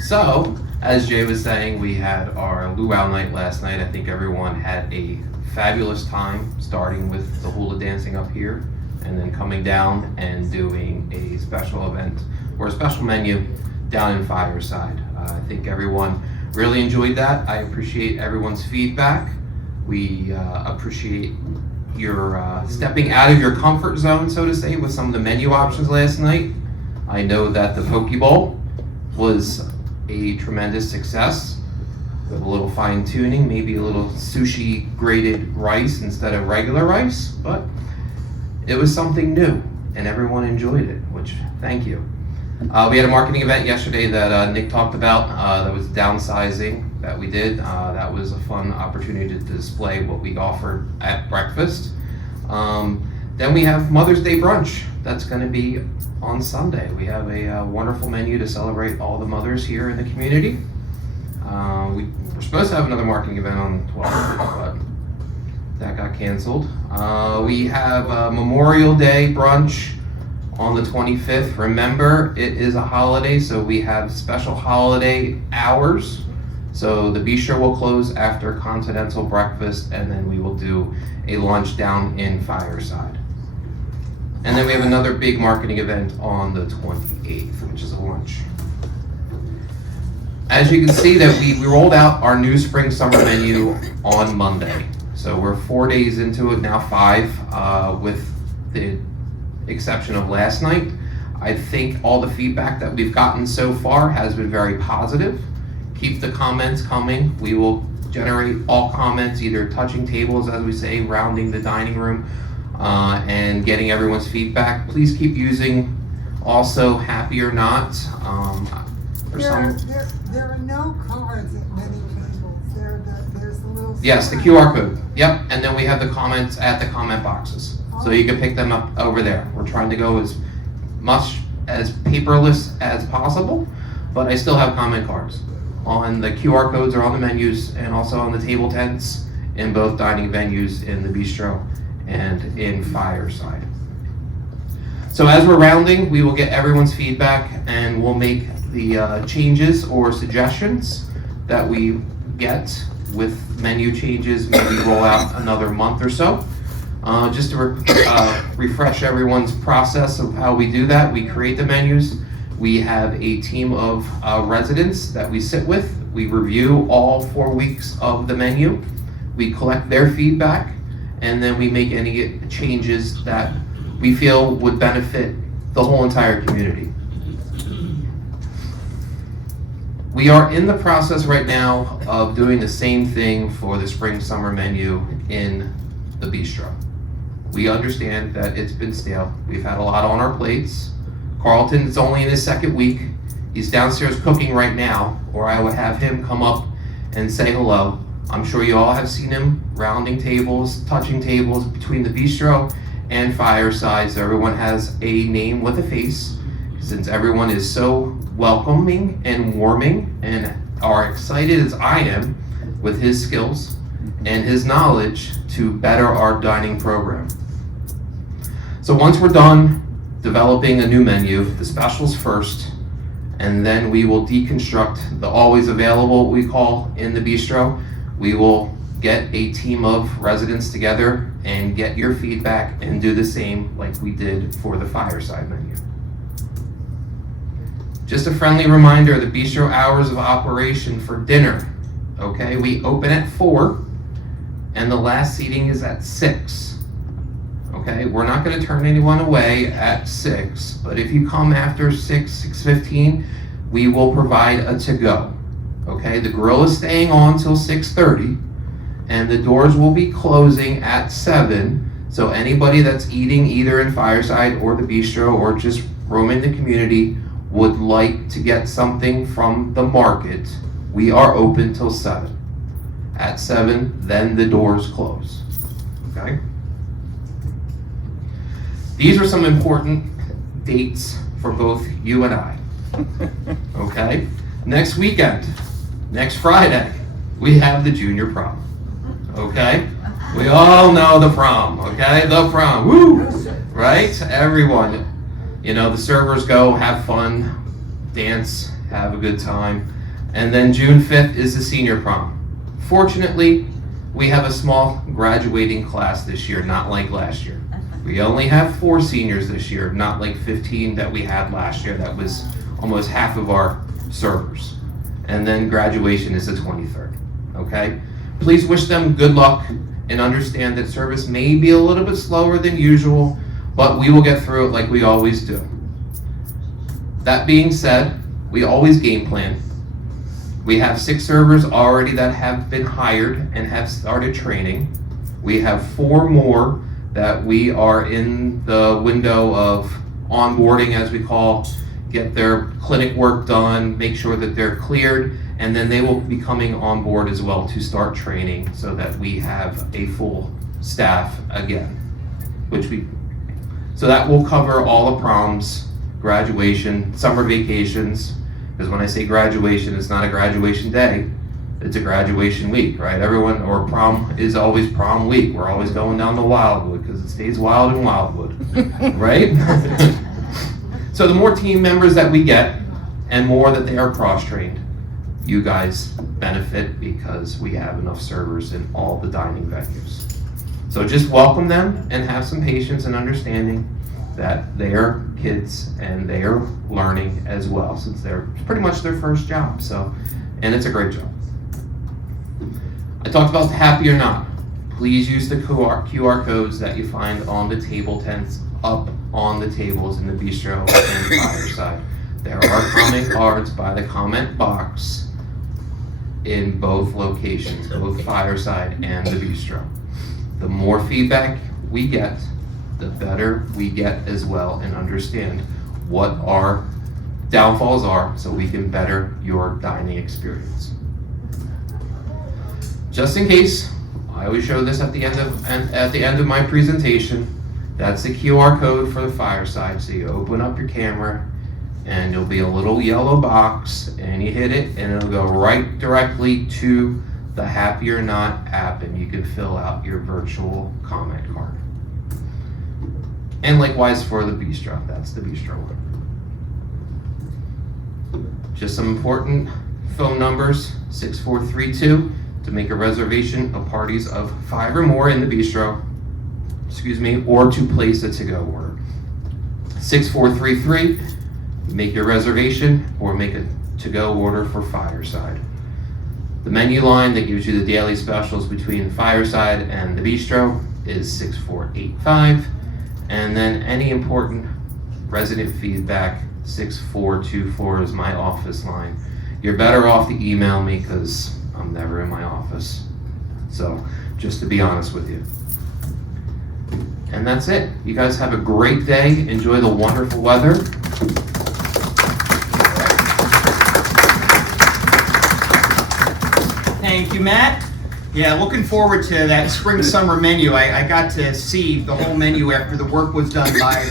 So, as Jay was saying, we had our luau night last night. I think everyone had a fabulous time, starting with the hula dancing up here, and then coming down and doing a special event or a special menu down in Fireside. I think everyone really enjoyed that. I appreciate everyone's feedback. We appreciate your stepping out of your comfort zone, so to say, with some of the menu options last night. I know that the Poke Bowl was a tremendous success with a little fine tuning, maybe a little sushi grated rice instead of regular rice, but it was something new and everyone enjoyed it, which thank you. We had a marketing event yesterday that Nick talked about, that was downsizing that we did. That was a fun opportunity to display what we offered at breakfast. Then we have Mother's Day brunch. That's going to be on Sunday. We have a wonderful menu to celebrate all the mothers here in the community. We're supposed to have another marketing event on the 12th, but that got canceled. We have a Memorial Day brunch on the 25th. Remember, it is a holiday, so we have special holiday hours. So the bistro will close after continental breakfast, and then we will do a lunch down in Fireside. And then we have another big marketing event on the 28th, which is a lunch. As you can see that we rolled out our new spring summer menu on Monday. So we're 4 days into it now, 5, with the exception of last night. I think all the feedback that we've gotten so far has been very positive. Keep the comments coming. We will generate all comments, either touching tables, as we say, rounding the dining room, and getting everyone's feedback. Please keep using also Happy or Not. There are no cards at many tables. There's the little. Yes, the QR code. Yep, and then we have the comments at the comment boxes. So you can pick them up over there. We're trying to go as much as paperless as possible, but I still have comment cards. On the QR codes are on the menus and also on the table tents in both dining venues in the bistro and in Fireside. So as we're rounding, we will get everyone's feedback and we'll make the changes or suggestions that we get with menu changes, maybe roll out another month or so. Just to refresh everyone's process of how we do that, we create the menus. We have a team of residents that we sit with. We review all 4 weeks of the menu. We collect their feedback, and then we make any changes that we feel would benefit the whole entire community. We are in the process right now of doing the same thing for the spring summer menu in the bistro. We understand that it's been stale. We've had a lot on our plates. Carlton is only in his 2nd week. He's downstairs cooking right now, or I would have him come up and say hello. I'm sure you all have seen him rounding tables, touching tables between the bistro and Fireside, so everyone has a name with a face, since everyone is so welcoming and warming and are excited as I am with his skills and his knowledge to better our dining program. So once we're done developing a new menu, the specials first, and then we will deconstruct the always available we call in the bistro. We will get a team of residents together and get your feedback and do the same like we did for the Fireside menu. Just a friendly reminder, the bistro hours of operation for dinner, okay? We open at 4 and the last seating is at 6. Okay, we're not going to turn anyone away at 6, but if you come after 6:15, we will provide a to-go. Okay, the grill is staying on till 6:30, and the doors will be closing at 7, So anybody that's eating either in Fireside or the Bistro or just roaming the community would like to get something from the market, we are open till 7. At 7, then the doors close. Okay? These are some important dates for both you and I. Okay? Next weekend, next Friday, we have the junior prom. Okay? We all know the prom, okay? The prom, woo! Right? Everyone. You know, the servers go, have fun, dance, have a good time. And then June 5th is the senior prom. Fortunately, we have a small graduating class this year, not like last year. We only have 4 seniors this year, not like 15 that we had last year. That was almost half of our servers. And then graduation is the 23rd, okay? Please wish them good luck and understand that service may be a little bit slower than usual, but we will get through it like we always do. That being said, we always game plan. We have 6 servers already that have been hired and have started training. We have 4 more that we are in the window of onboarding, as we call, get their clinic work done, make sure that they're cleared, and then they will be coming on board as well to start training so that we have a full staff again, so that will cover all the proms, graduation, summer vacations, because when I say graduation, it's not a graduation day, it's a graduation week, right? Everyone, or prom is always prom week. We're always going down to Wildwood because it stays wild in Wildwood, right? So the more team members that we get and more that they are cross-trained, you guys benefit because we have enough servers in all the dining venues. So just welcome them and have some patience and understanding that they are kids and they are learning as well, since they're pretty much their first job. So, and it's a great job. I talked about the happy or not. Please use the QR codes that you find on the table tents up on the tables in the Bistro and Fireside. There are comment cards by the comment box in both locations, both Fireside and the Bistro. The more feedback we get, the better we get as well and understand what our downfalls are so we can better your dining experience. Just in case, I always show this at the end of my presentation. That's the QR code for the Fireside. So you open up your camera and there'll be a little yellow box and you hit it and it'll go right directly to the Happy or Not app and you can fill out your virtual comment card. And likewise for the Bistro, that's the Bistro one. Just some important phone numbers, 6432 to make a reservation of parties of 5 or more in the Bistro, or to place a to-go order. 6433, make your reservation or make a to-go order for Fireside. The menu line that gives you the daily specials between Fireside and the Bistro is 6485. And then any important resident feedback, 6424 is my office line. You're better off to email me because I'm never in my office. So, just to be honest with you. And that's it. You guys have a great day. Enjoy the wonderful weather. Thank you, Matt. Yeah, looking forward to that spring summer menu. I got to see the whole menu after the work was done by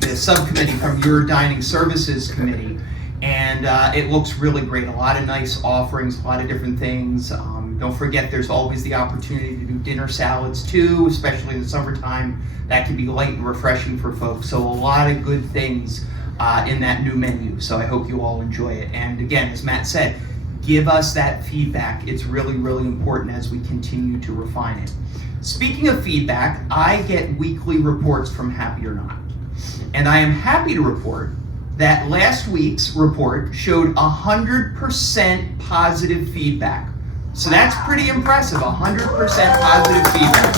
the subcommittee from your dining services committee. And it looks really great. A lot of nice offerings, a lot of different things. Don't forget there's always the opportunity to do dinner salads too, especially in the summertime. That can be light and refreshing for folks. So a lot of good things in that new menu. So I hope you all enjoy it. And again, as Matt said, give us that feedback. It's really, really important as we continue to refine it. Speaking of feedback, I get weekly reports from Happy or Not. And I am happy to report that last week's report showed 100% positive feedback. So that's pretty impressive, 100% positive feedback.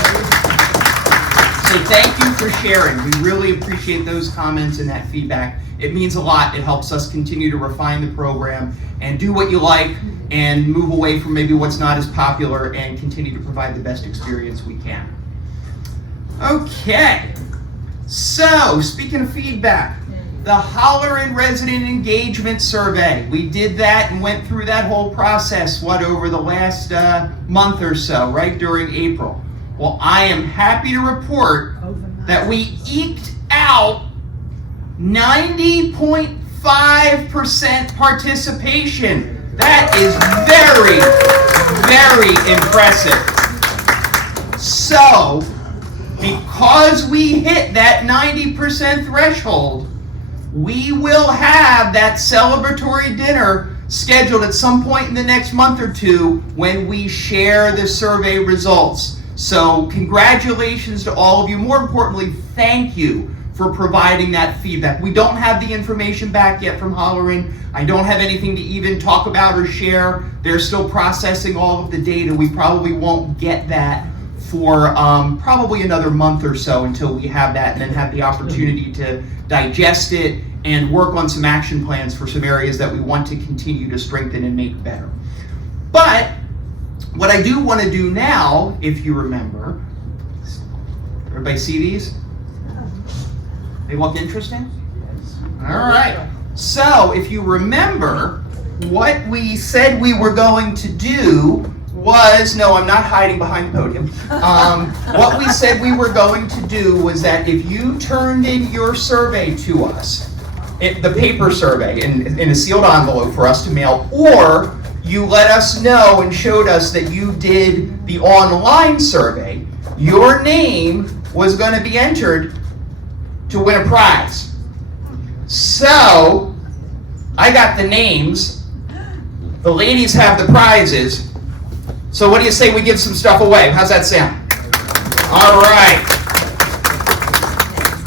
So thank you for sharing. We really appreciate those comments and that feedback. It means a lot. It helps us continue to refine the program and do what you like and move away from maybe what's not as popular and continue to provide the best experience we can. Okay. So, speaking of feedback, the Hollerin Resident Engagement Survey. We did that and went through that whole process, over the last month or so, right during April. Well, I am happy to report that we eked out 90.5% participation. That is very, very impressive. So, because we hit that 90% threshold, we will have that celebratory dinner scheduled at some point in the next month or two when we share the survey results. So congratulations to all of you. More importantly, thank you for providing that feedback. We don't have the information back yet from Hollerin. I don't have anything to even talk about or share. They're still processing all of the data. We probably won't get that for probably another month or so until we have that and then have the opportunity to digest it and work on some action plans for some areas that we want to continue to strengthen and make better. But what I do want to do now, if you remember, everybody see these? They look interesting? All right. So if you remember, what we said we were going to do was, no, I'm not hiding behind the podium. What we said we were going to do was that if you turned in your survey to us, the paper survey in a sealed envelope for us to mail, or you let us know and showed us that you did the online survey, your name was going to be entered to win a prize. So, I got the names, the ladies have the prizes, so what do you say we give some stuff away? How's that sound? All right.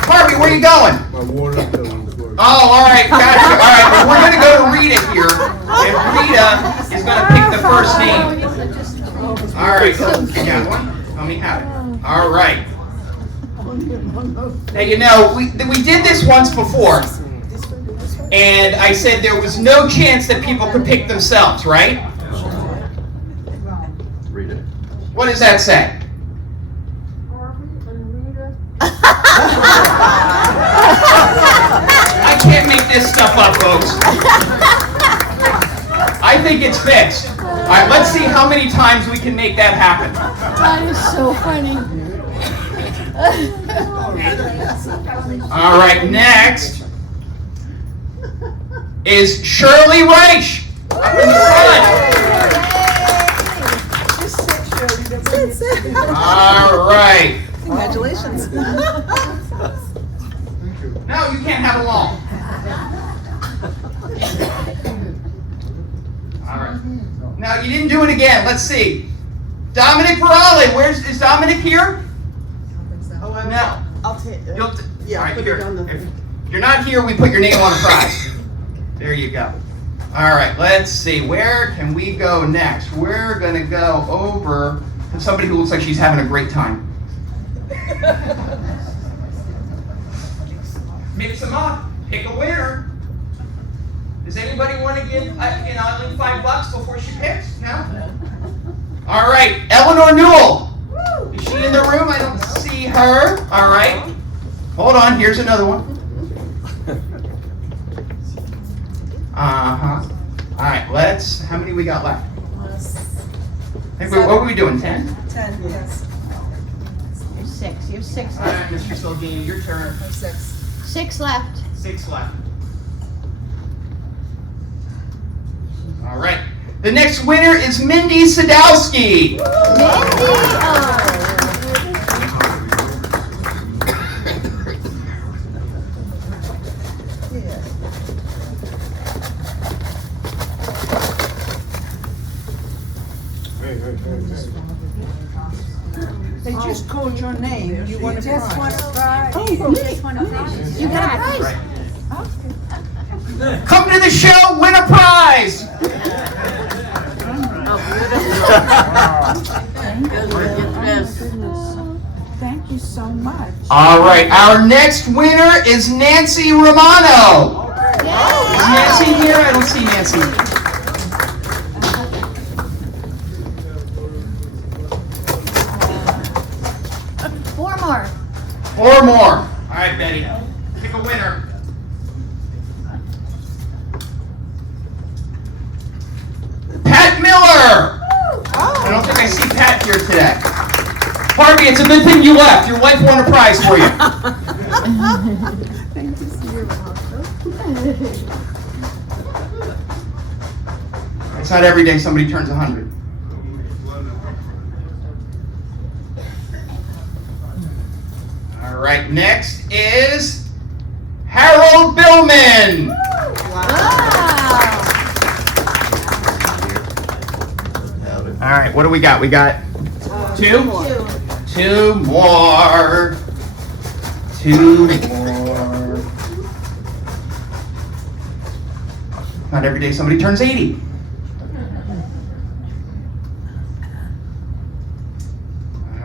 Harvey, where are you going? My water bill. Oh, all right, gotcha. All right, well, we're going to go to Rita here, and Rita is going to pick the first name. All right, you got one? Let me have it. All right. Now, you know, we did this once before, and I said there was no chance that people could pick themselves, right? Read it. What does that say? I can't make this stuff up, folks. I think it's fixed. All right, let's see how many times we can make that happen. That is so funny. All right, next is Shirley Reich. Up in the front. All right. Congratulations. No, you can't have them all. All right. Now, you didn't do it again. Let's see. Dominic Parale, is Dominic here? No. I'll take it. All Yeah, right, put here. it on the. If you're not here, we put your name on a prize. There you go. All right, let's see. Where can we go next? We're going to go over to somebody who looks like she's having a great time. Mix them up. Pick a winner. Does anybody want to give Eileen $5 before she picks? No? All right, Eleanor Newell. Is she in the room? I don't see her. All right. Hold on, here's another one. Uh-huh. All right, how many we got left? Hey, what were we doing, 10? 10, yes. You're 6. You have 6 All left. right, Mr. Silgini, your turn. 6. 6 left. 6 left. All right. The next winner is Mindy Sadowski. Mindy! They just called your name. You want to Just want to try. You got a prize. Come to the show, win a prize. Thank you so much. All right, our next winner is Nancy Romano. Is Nancy here? I don't see Nancy. 4 more. 4 more. All right, Betty. Pick a winner. Pat Miller. I don't think I see Pat here today. Harvey, it's a good thing you left. Your wife won a prize for you. It's not every day somebody turns 100. All right, next is Harold Billman. All right, what do we got? We got 2? 2 more. 2 more. Not every day somebody turns 80.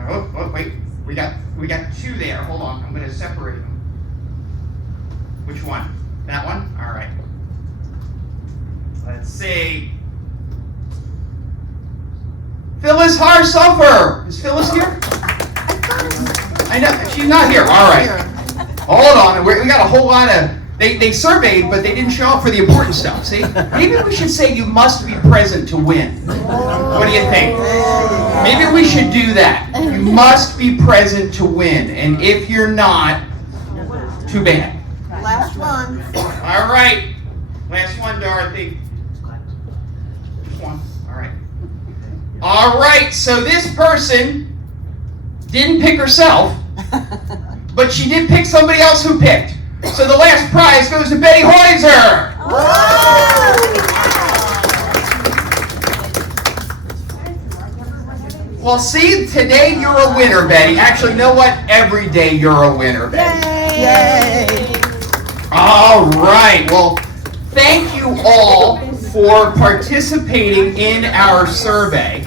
Oh, wait. We got 2 there. Hold on. I'm going to separate them. Which one? That one? All right. Let's see. Phyllis Harsuffer. Is Phyllis here? I know. She's not here. All right. Hold on. We got a whole lot of... They surveyed, but they didn't show up for the important stuff. See? Maybe we should say you must be present to win. What do you think? Maybe we should do that. You must be present to win. And if you're not, too bad. Last one. All right. Last one, Dorothy. Just one. All right. All right. So this person didn't pick herself, but she did pick somebody else who picked. So the last prize goes to Betty Heuser. Well, see, today you're a winner, Betty. Actually, you know what? Every day you're a winner, Betty. Yay! All right. Well, thank you all for participating in our survey.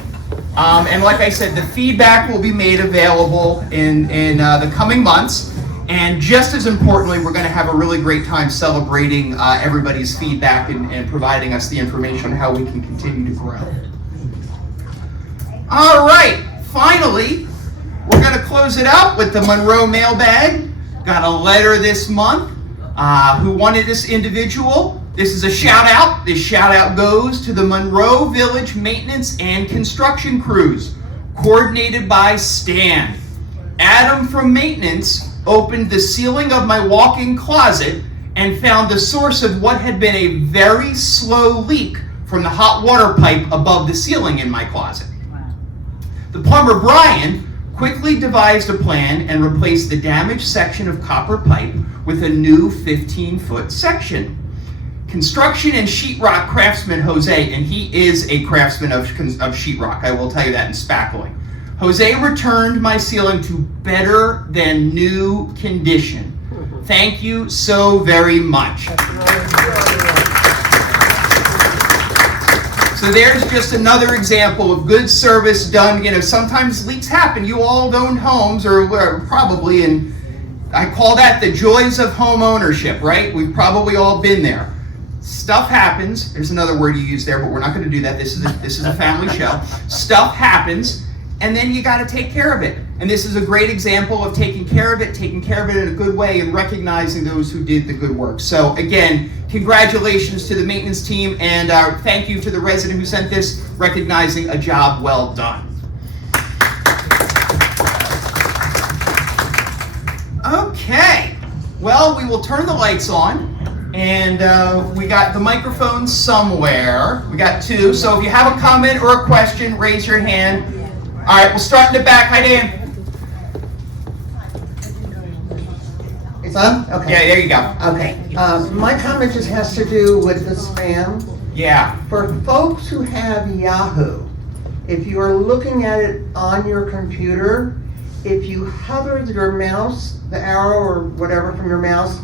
And like I said, the feedback will be made available in the coming months. And just as importantly, we're going to have a really great time celebrating everybody's feedback and providing us the information on how we can continue to grow. All right, finally, we're going to close it out with the Monroe mailbag. Got a letter this month. Who wanted this individual? This is a shout out. This shout out goes to the Monroe Village Maintenance and Construction Crews, coordinated by Stan. Adam from Maintenance opened the ceiling of my walk-in closet and found the source of what had been a very slow leak from the hot water pipe above the ceiling in my closet. The plumber, Brian, quickly devised a plan and replaced the damaged section of copper pipe with a new 15-foot section. Construction and sheetrock craftsman Jose, and he is a craftsman of sheetrock, I will tell you that, in spackling. Jose returned my ceiling to better than new condition. Thank you so very much. So there's just another example of good service done. You know, sometimes leaks happen. You all own homes, or probably, and I call that the joys of home ownership, right? We've probably all been there. Stuff happens. There's another word you use there, but we're not going to do that. This is a family show. Stuff happens. And then you got to take care of it. And this is a great example of taking care of it in a good way and recognizing those who did the good work. So again, congratulations to the maintenance team, and thank you to the resident who sent this, recognizing a job well done. Okay, well, we will turn the lights on. And we got the microphones somewhere. We got 2. So if you have a comment or a question, raise your hand. All right, we'll start in the back. Hi, Dan. It's on? Okay. Yeah, there you go. Okay. My comment just has to do with the spam. Yeah. For folks who have Yahoo, if you are looking at it on your computer, if you hover your mouse, the arrow or whatever from your mouse,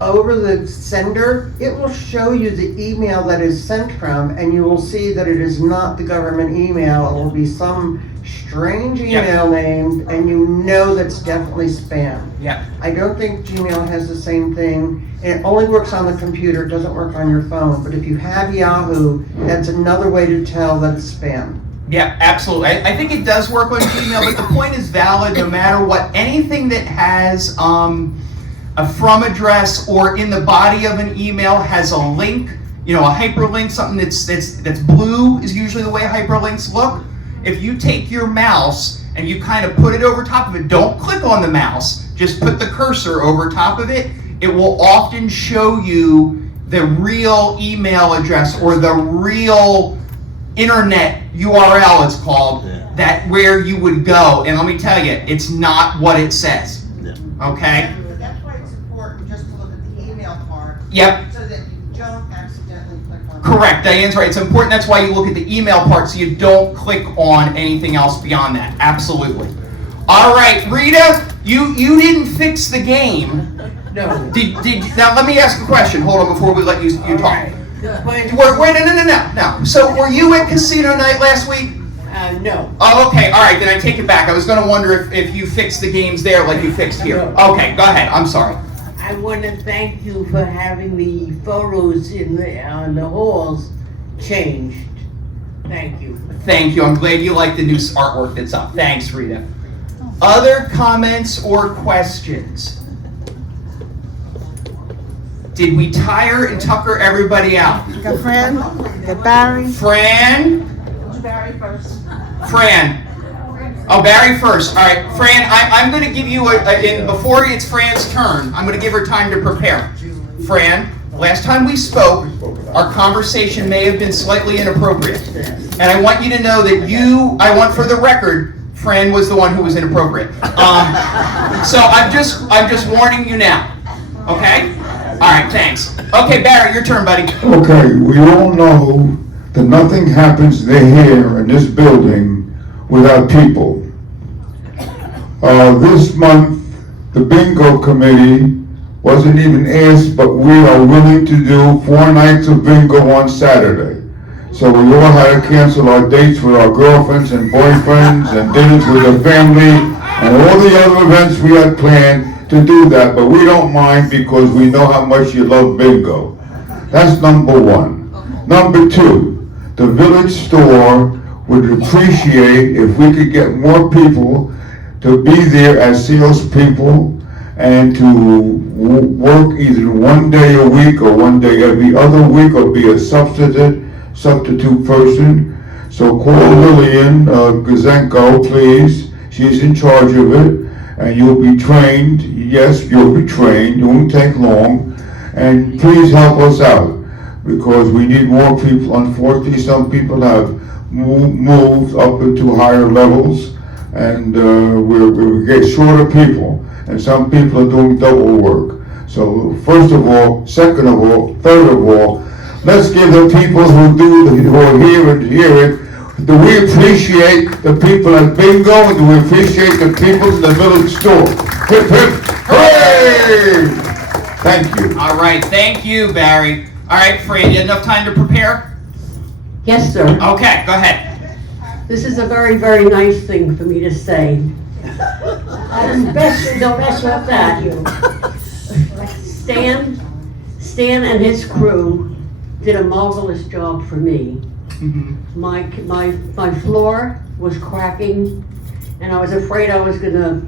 over the sender, it will show you the email that is sent from, and you will see that it is not the government email. It will be some strange email name, and you know that's definitely spam. Yeah. I don't think Gmail has the same thing. It only works on the computer, it doesn't work on your phone. But if you have Yahoo, that's another way to tell that it's spam. Yeah, absolutely. I think it does work on Gmail, but the point is valid no matter what. Anything that has a from address or in the body of an email has a link, a hyperlink, something that's blue is usually the way hyperlinks look. If you take your mouse and you kind of put it over top of it, don't click on the mouse, just put the cursor over top of it, it will often show you the real email address or the real internet URL, it's called, that where you would go. And let me tell you, it's not what it says. Okay? That's why it's important just to look at the email part. Yep. So that you don't accidentally click on. Correct, Diane's right. It's important, that's why you look at the email part so you don't click on anything else beyond that. Absolutely. All right, Rita, you didn't fix the game. No. Now let me ask a question. Hold on before we let you talk. Right. Wait, Wait, no. So were you at casino night last week? no. Oh, okay. All right, then I take it back. I was going to wonder if you fixed the games there like you fixed here. No. Okay, go ahead. I'm sorry. I want to thank you for having the photos in the halls changed. Thank you. Thank you. I'm glad you like the new artwork that's up. Thanks, Rita. Other comments or questions? Did we tire and tucker everybody out? Got Fran? Got Barry? Fran? Fran. Oh, Barry first. All right, Fran, I'm going to give you before it's Fran's turn, I'm going to give her time to prepare. Fran, last time we spoke, our conversation may have been slightly inappropriate. And I want you to know that I want for the record, Fran was the one who was inappropriate. So I'm just warning you now. Okay? All right, thanks. Okay, Barry, your turn, buddy. Okay, we all know that nothing happens here in this building without people. This month, the bingo committee wasn't even asked, but we are willing to do 4 nights of bingo on Saturday. So we all had to cancel our dates with our girlfriends and boyfriends and dinners with the family and all the other events we had planned to do that, but we don't mind because we know how much you love bingo. That's number 1. Number 2, the village store would appreciate if we could get more people to be there as salespeople and to work either one day a week or one day every other week or be a substitute person. So call Lillian Gazenko, please. She's in charge of it. And you'll be trained. Yes, you'll be trained. It won't take long. And please help us out because we need more people. Unfortunately, some people have moved up into higher levels, and we get shorter people. And some people are doing double work. So first of all, second of all, third of all, let's give the people who are here and hear it. Do we appreciate the people at bingo, and do we appreciate the people in the village store? Hip, hip, hooray! Thank you. All right, thank you, Barry. All right, Fran, you had enough time to prepare? Yes, sir. Okay, go ahead. This is a very, very nice thing for me to say. Don't mess with that. Stan and his crew did a marvelous job for me. My floor was cracking, and I was afraid I was gonna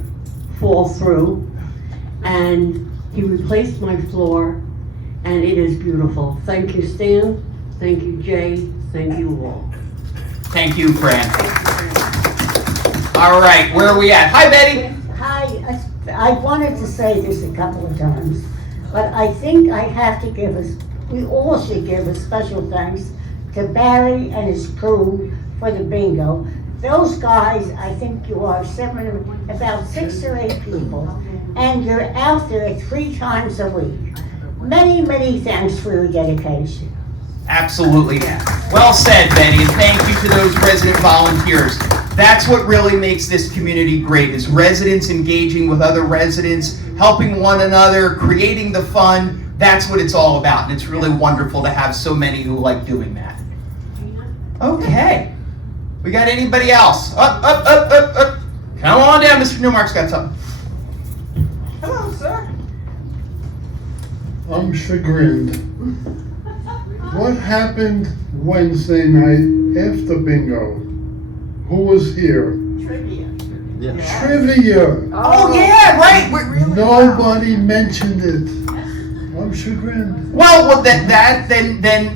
fall through. And he replaced my floor, and it is beautiful. Thank you, Stan. Thank you, Jay. Thank you all. Thank you, Fran. All right, where are we at? Hi, Betty. Hi, I wanted to say this a couple of times, but I think I have to we all should give a special thanks to Barry and his crew for the bingo. Those guys, I think you are about 6 or 8 people, and you're out there 3 times a week. Many, many thanks for your dedication. Absolutely. Well said, Betty, and thank you to those resident volunteers. That's what really makes this community great, is residents engaging with other residents, helping one another, creating the fun. That's what it's all about, and it's really wonderful to have so many who like doing that. Okay. We got anybody else? Up. Come on down, Mr. Newmark's got something. Hello, sir. I'm chagrined. What happened Wednesday night after bingo? who was here? Trivia. Oh yeah, right. Nobody mentioned it. I'm chagrined. Well, then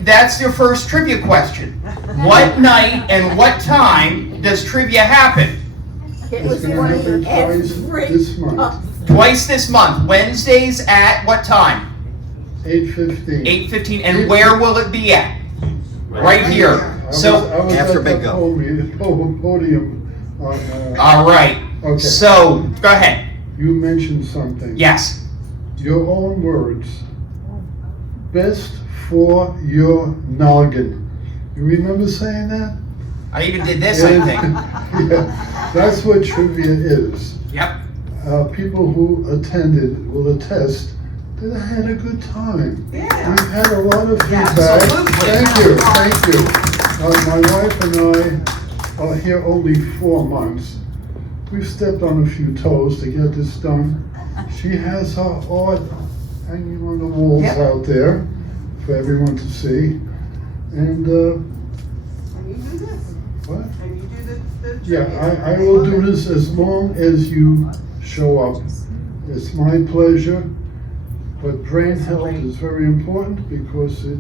that's your first trivia question. What night and what time does trivia happen? It's gonna happen twice this month. Twice this month. Wednesdays at what time? 8:15. 8:15. And where will it be at? Right here. I was After at bingo. the podium on, All right. okay. So go ahead. You mentioned something. Yes. Your own words. Best for your noggin. You remember saying that? I even did this, I think. Yeah, that's what trivia is. Yep. People who attended will attest that I had a good time. Yeah. We've had a lot of feedback. Absolutely. Thank you. My wife and I are here only 4 months. We've stepped on a few toes to get this done. She has her art hanging on the walls out there for everyone to see. And, And you do this. what? And you do the Yeah, I will do this as long as you show up. It's my pleasure, but brain health is very important because it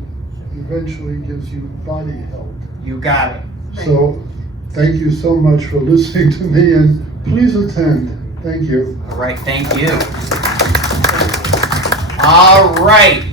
eventually gives you body health. You got it. So, thank you so much for listening to me, and please attend. Thank you. All right, thank you. All right,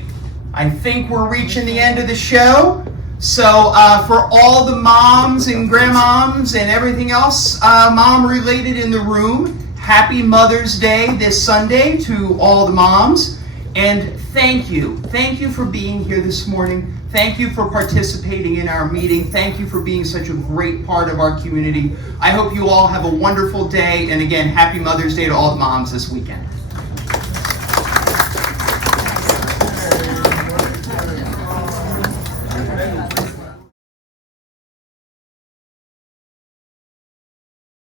I think we're reaching the end of the show. So for all the moms and grandmoms and everything else mom-related in the room, happy Mother's Day this Sunday to all the moms. And thank you. Thank you for being here this morning. Thank you for participating in our meeting. Thank you for being such a great part of our community. I hope you all have a wonderful day. And again, happy Mother's Day to all the moms this weekend.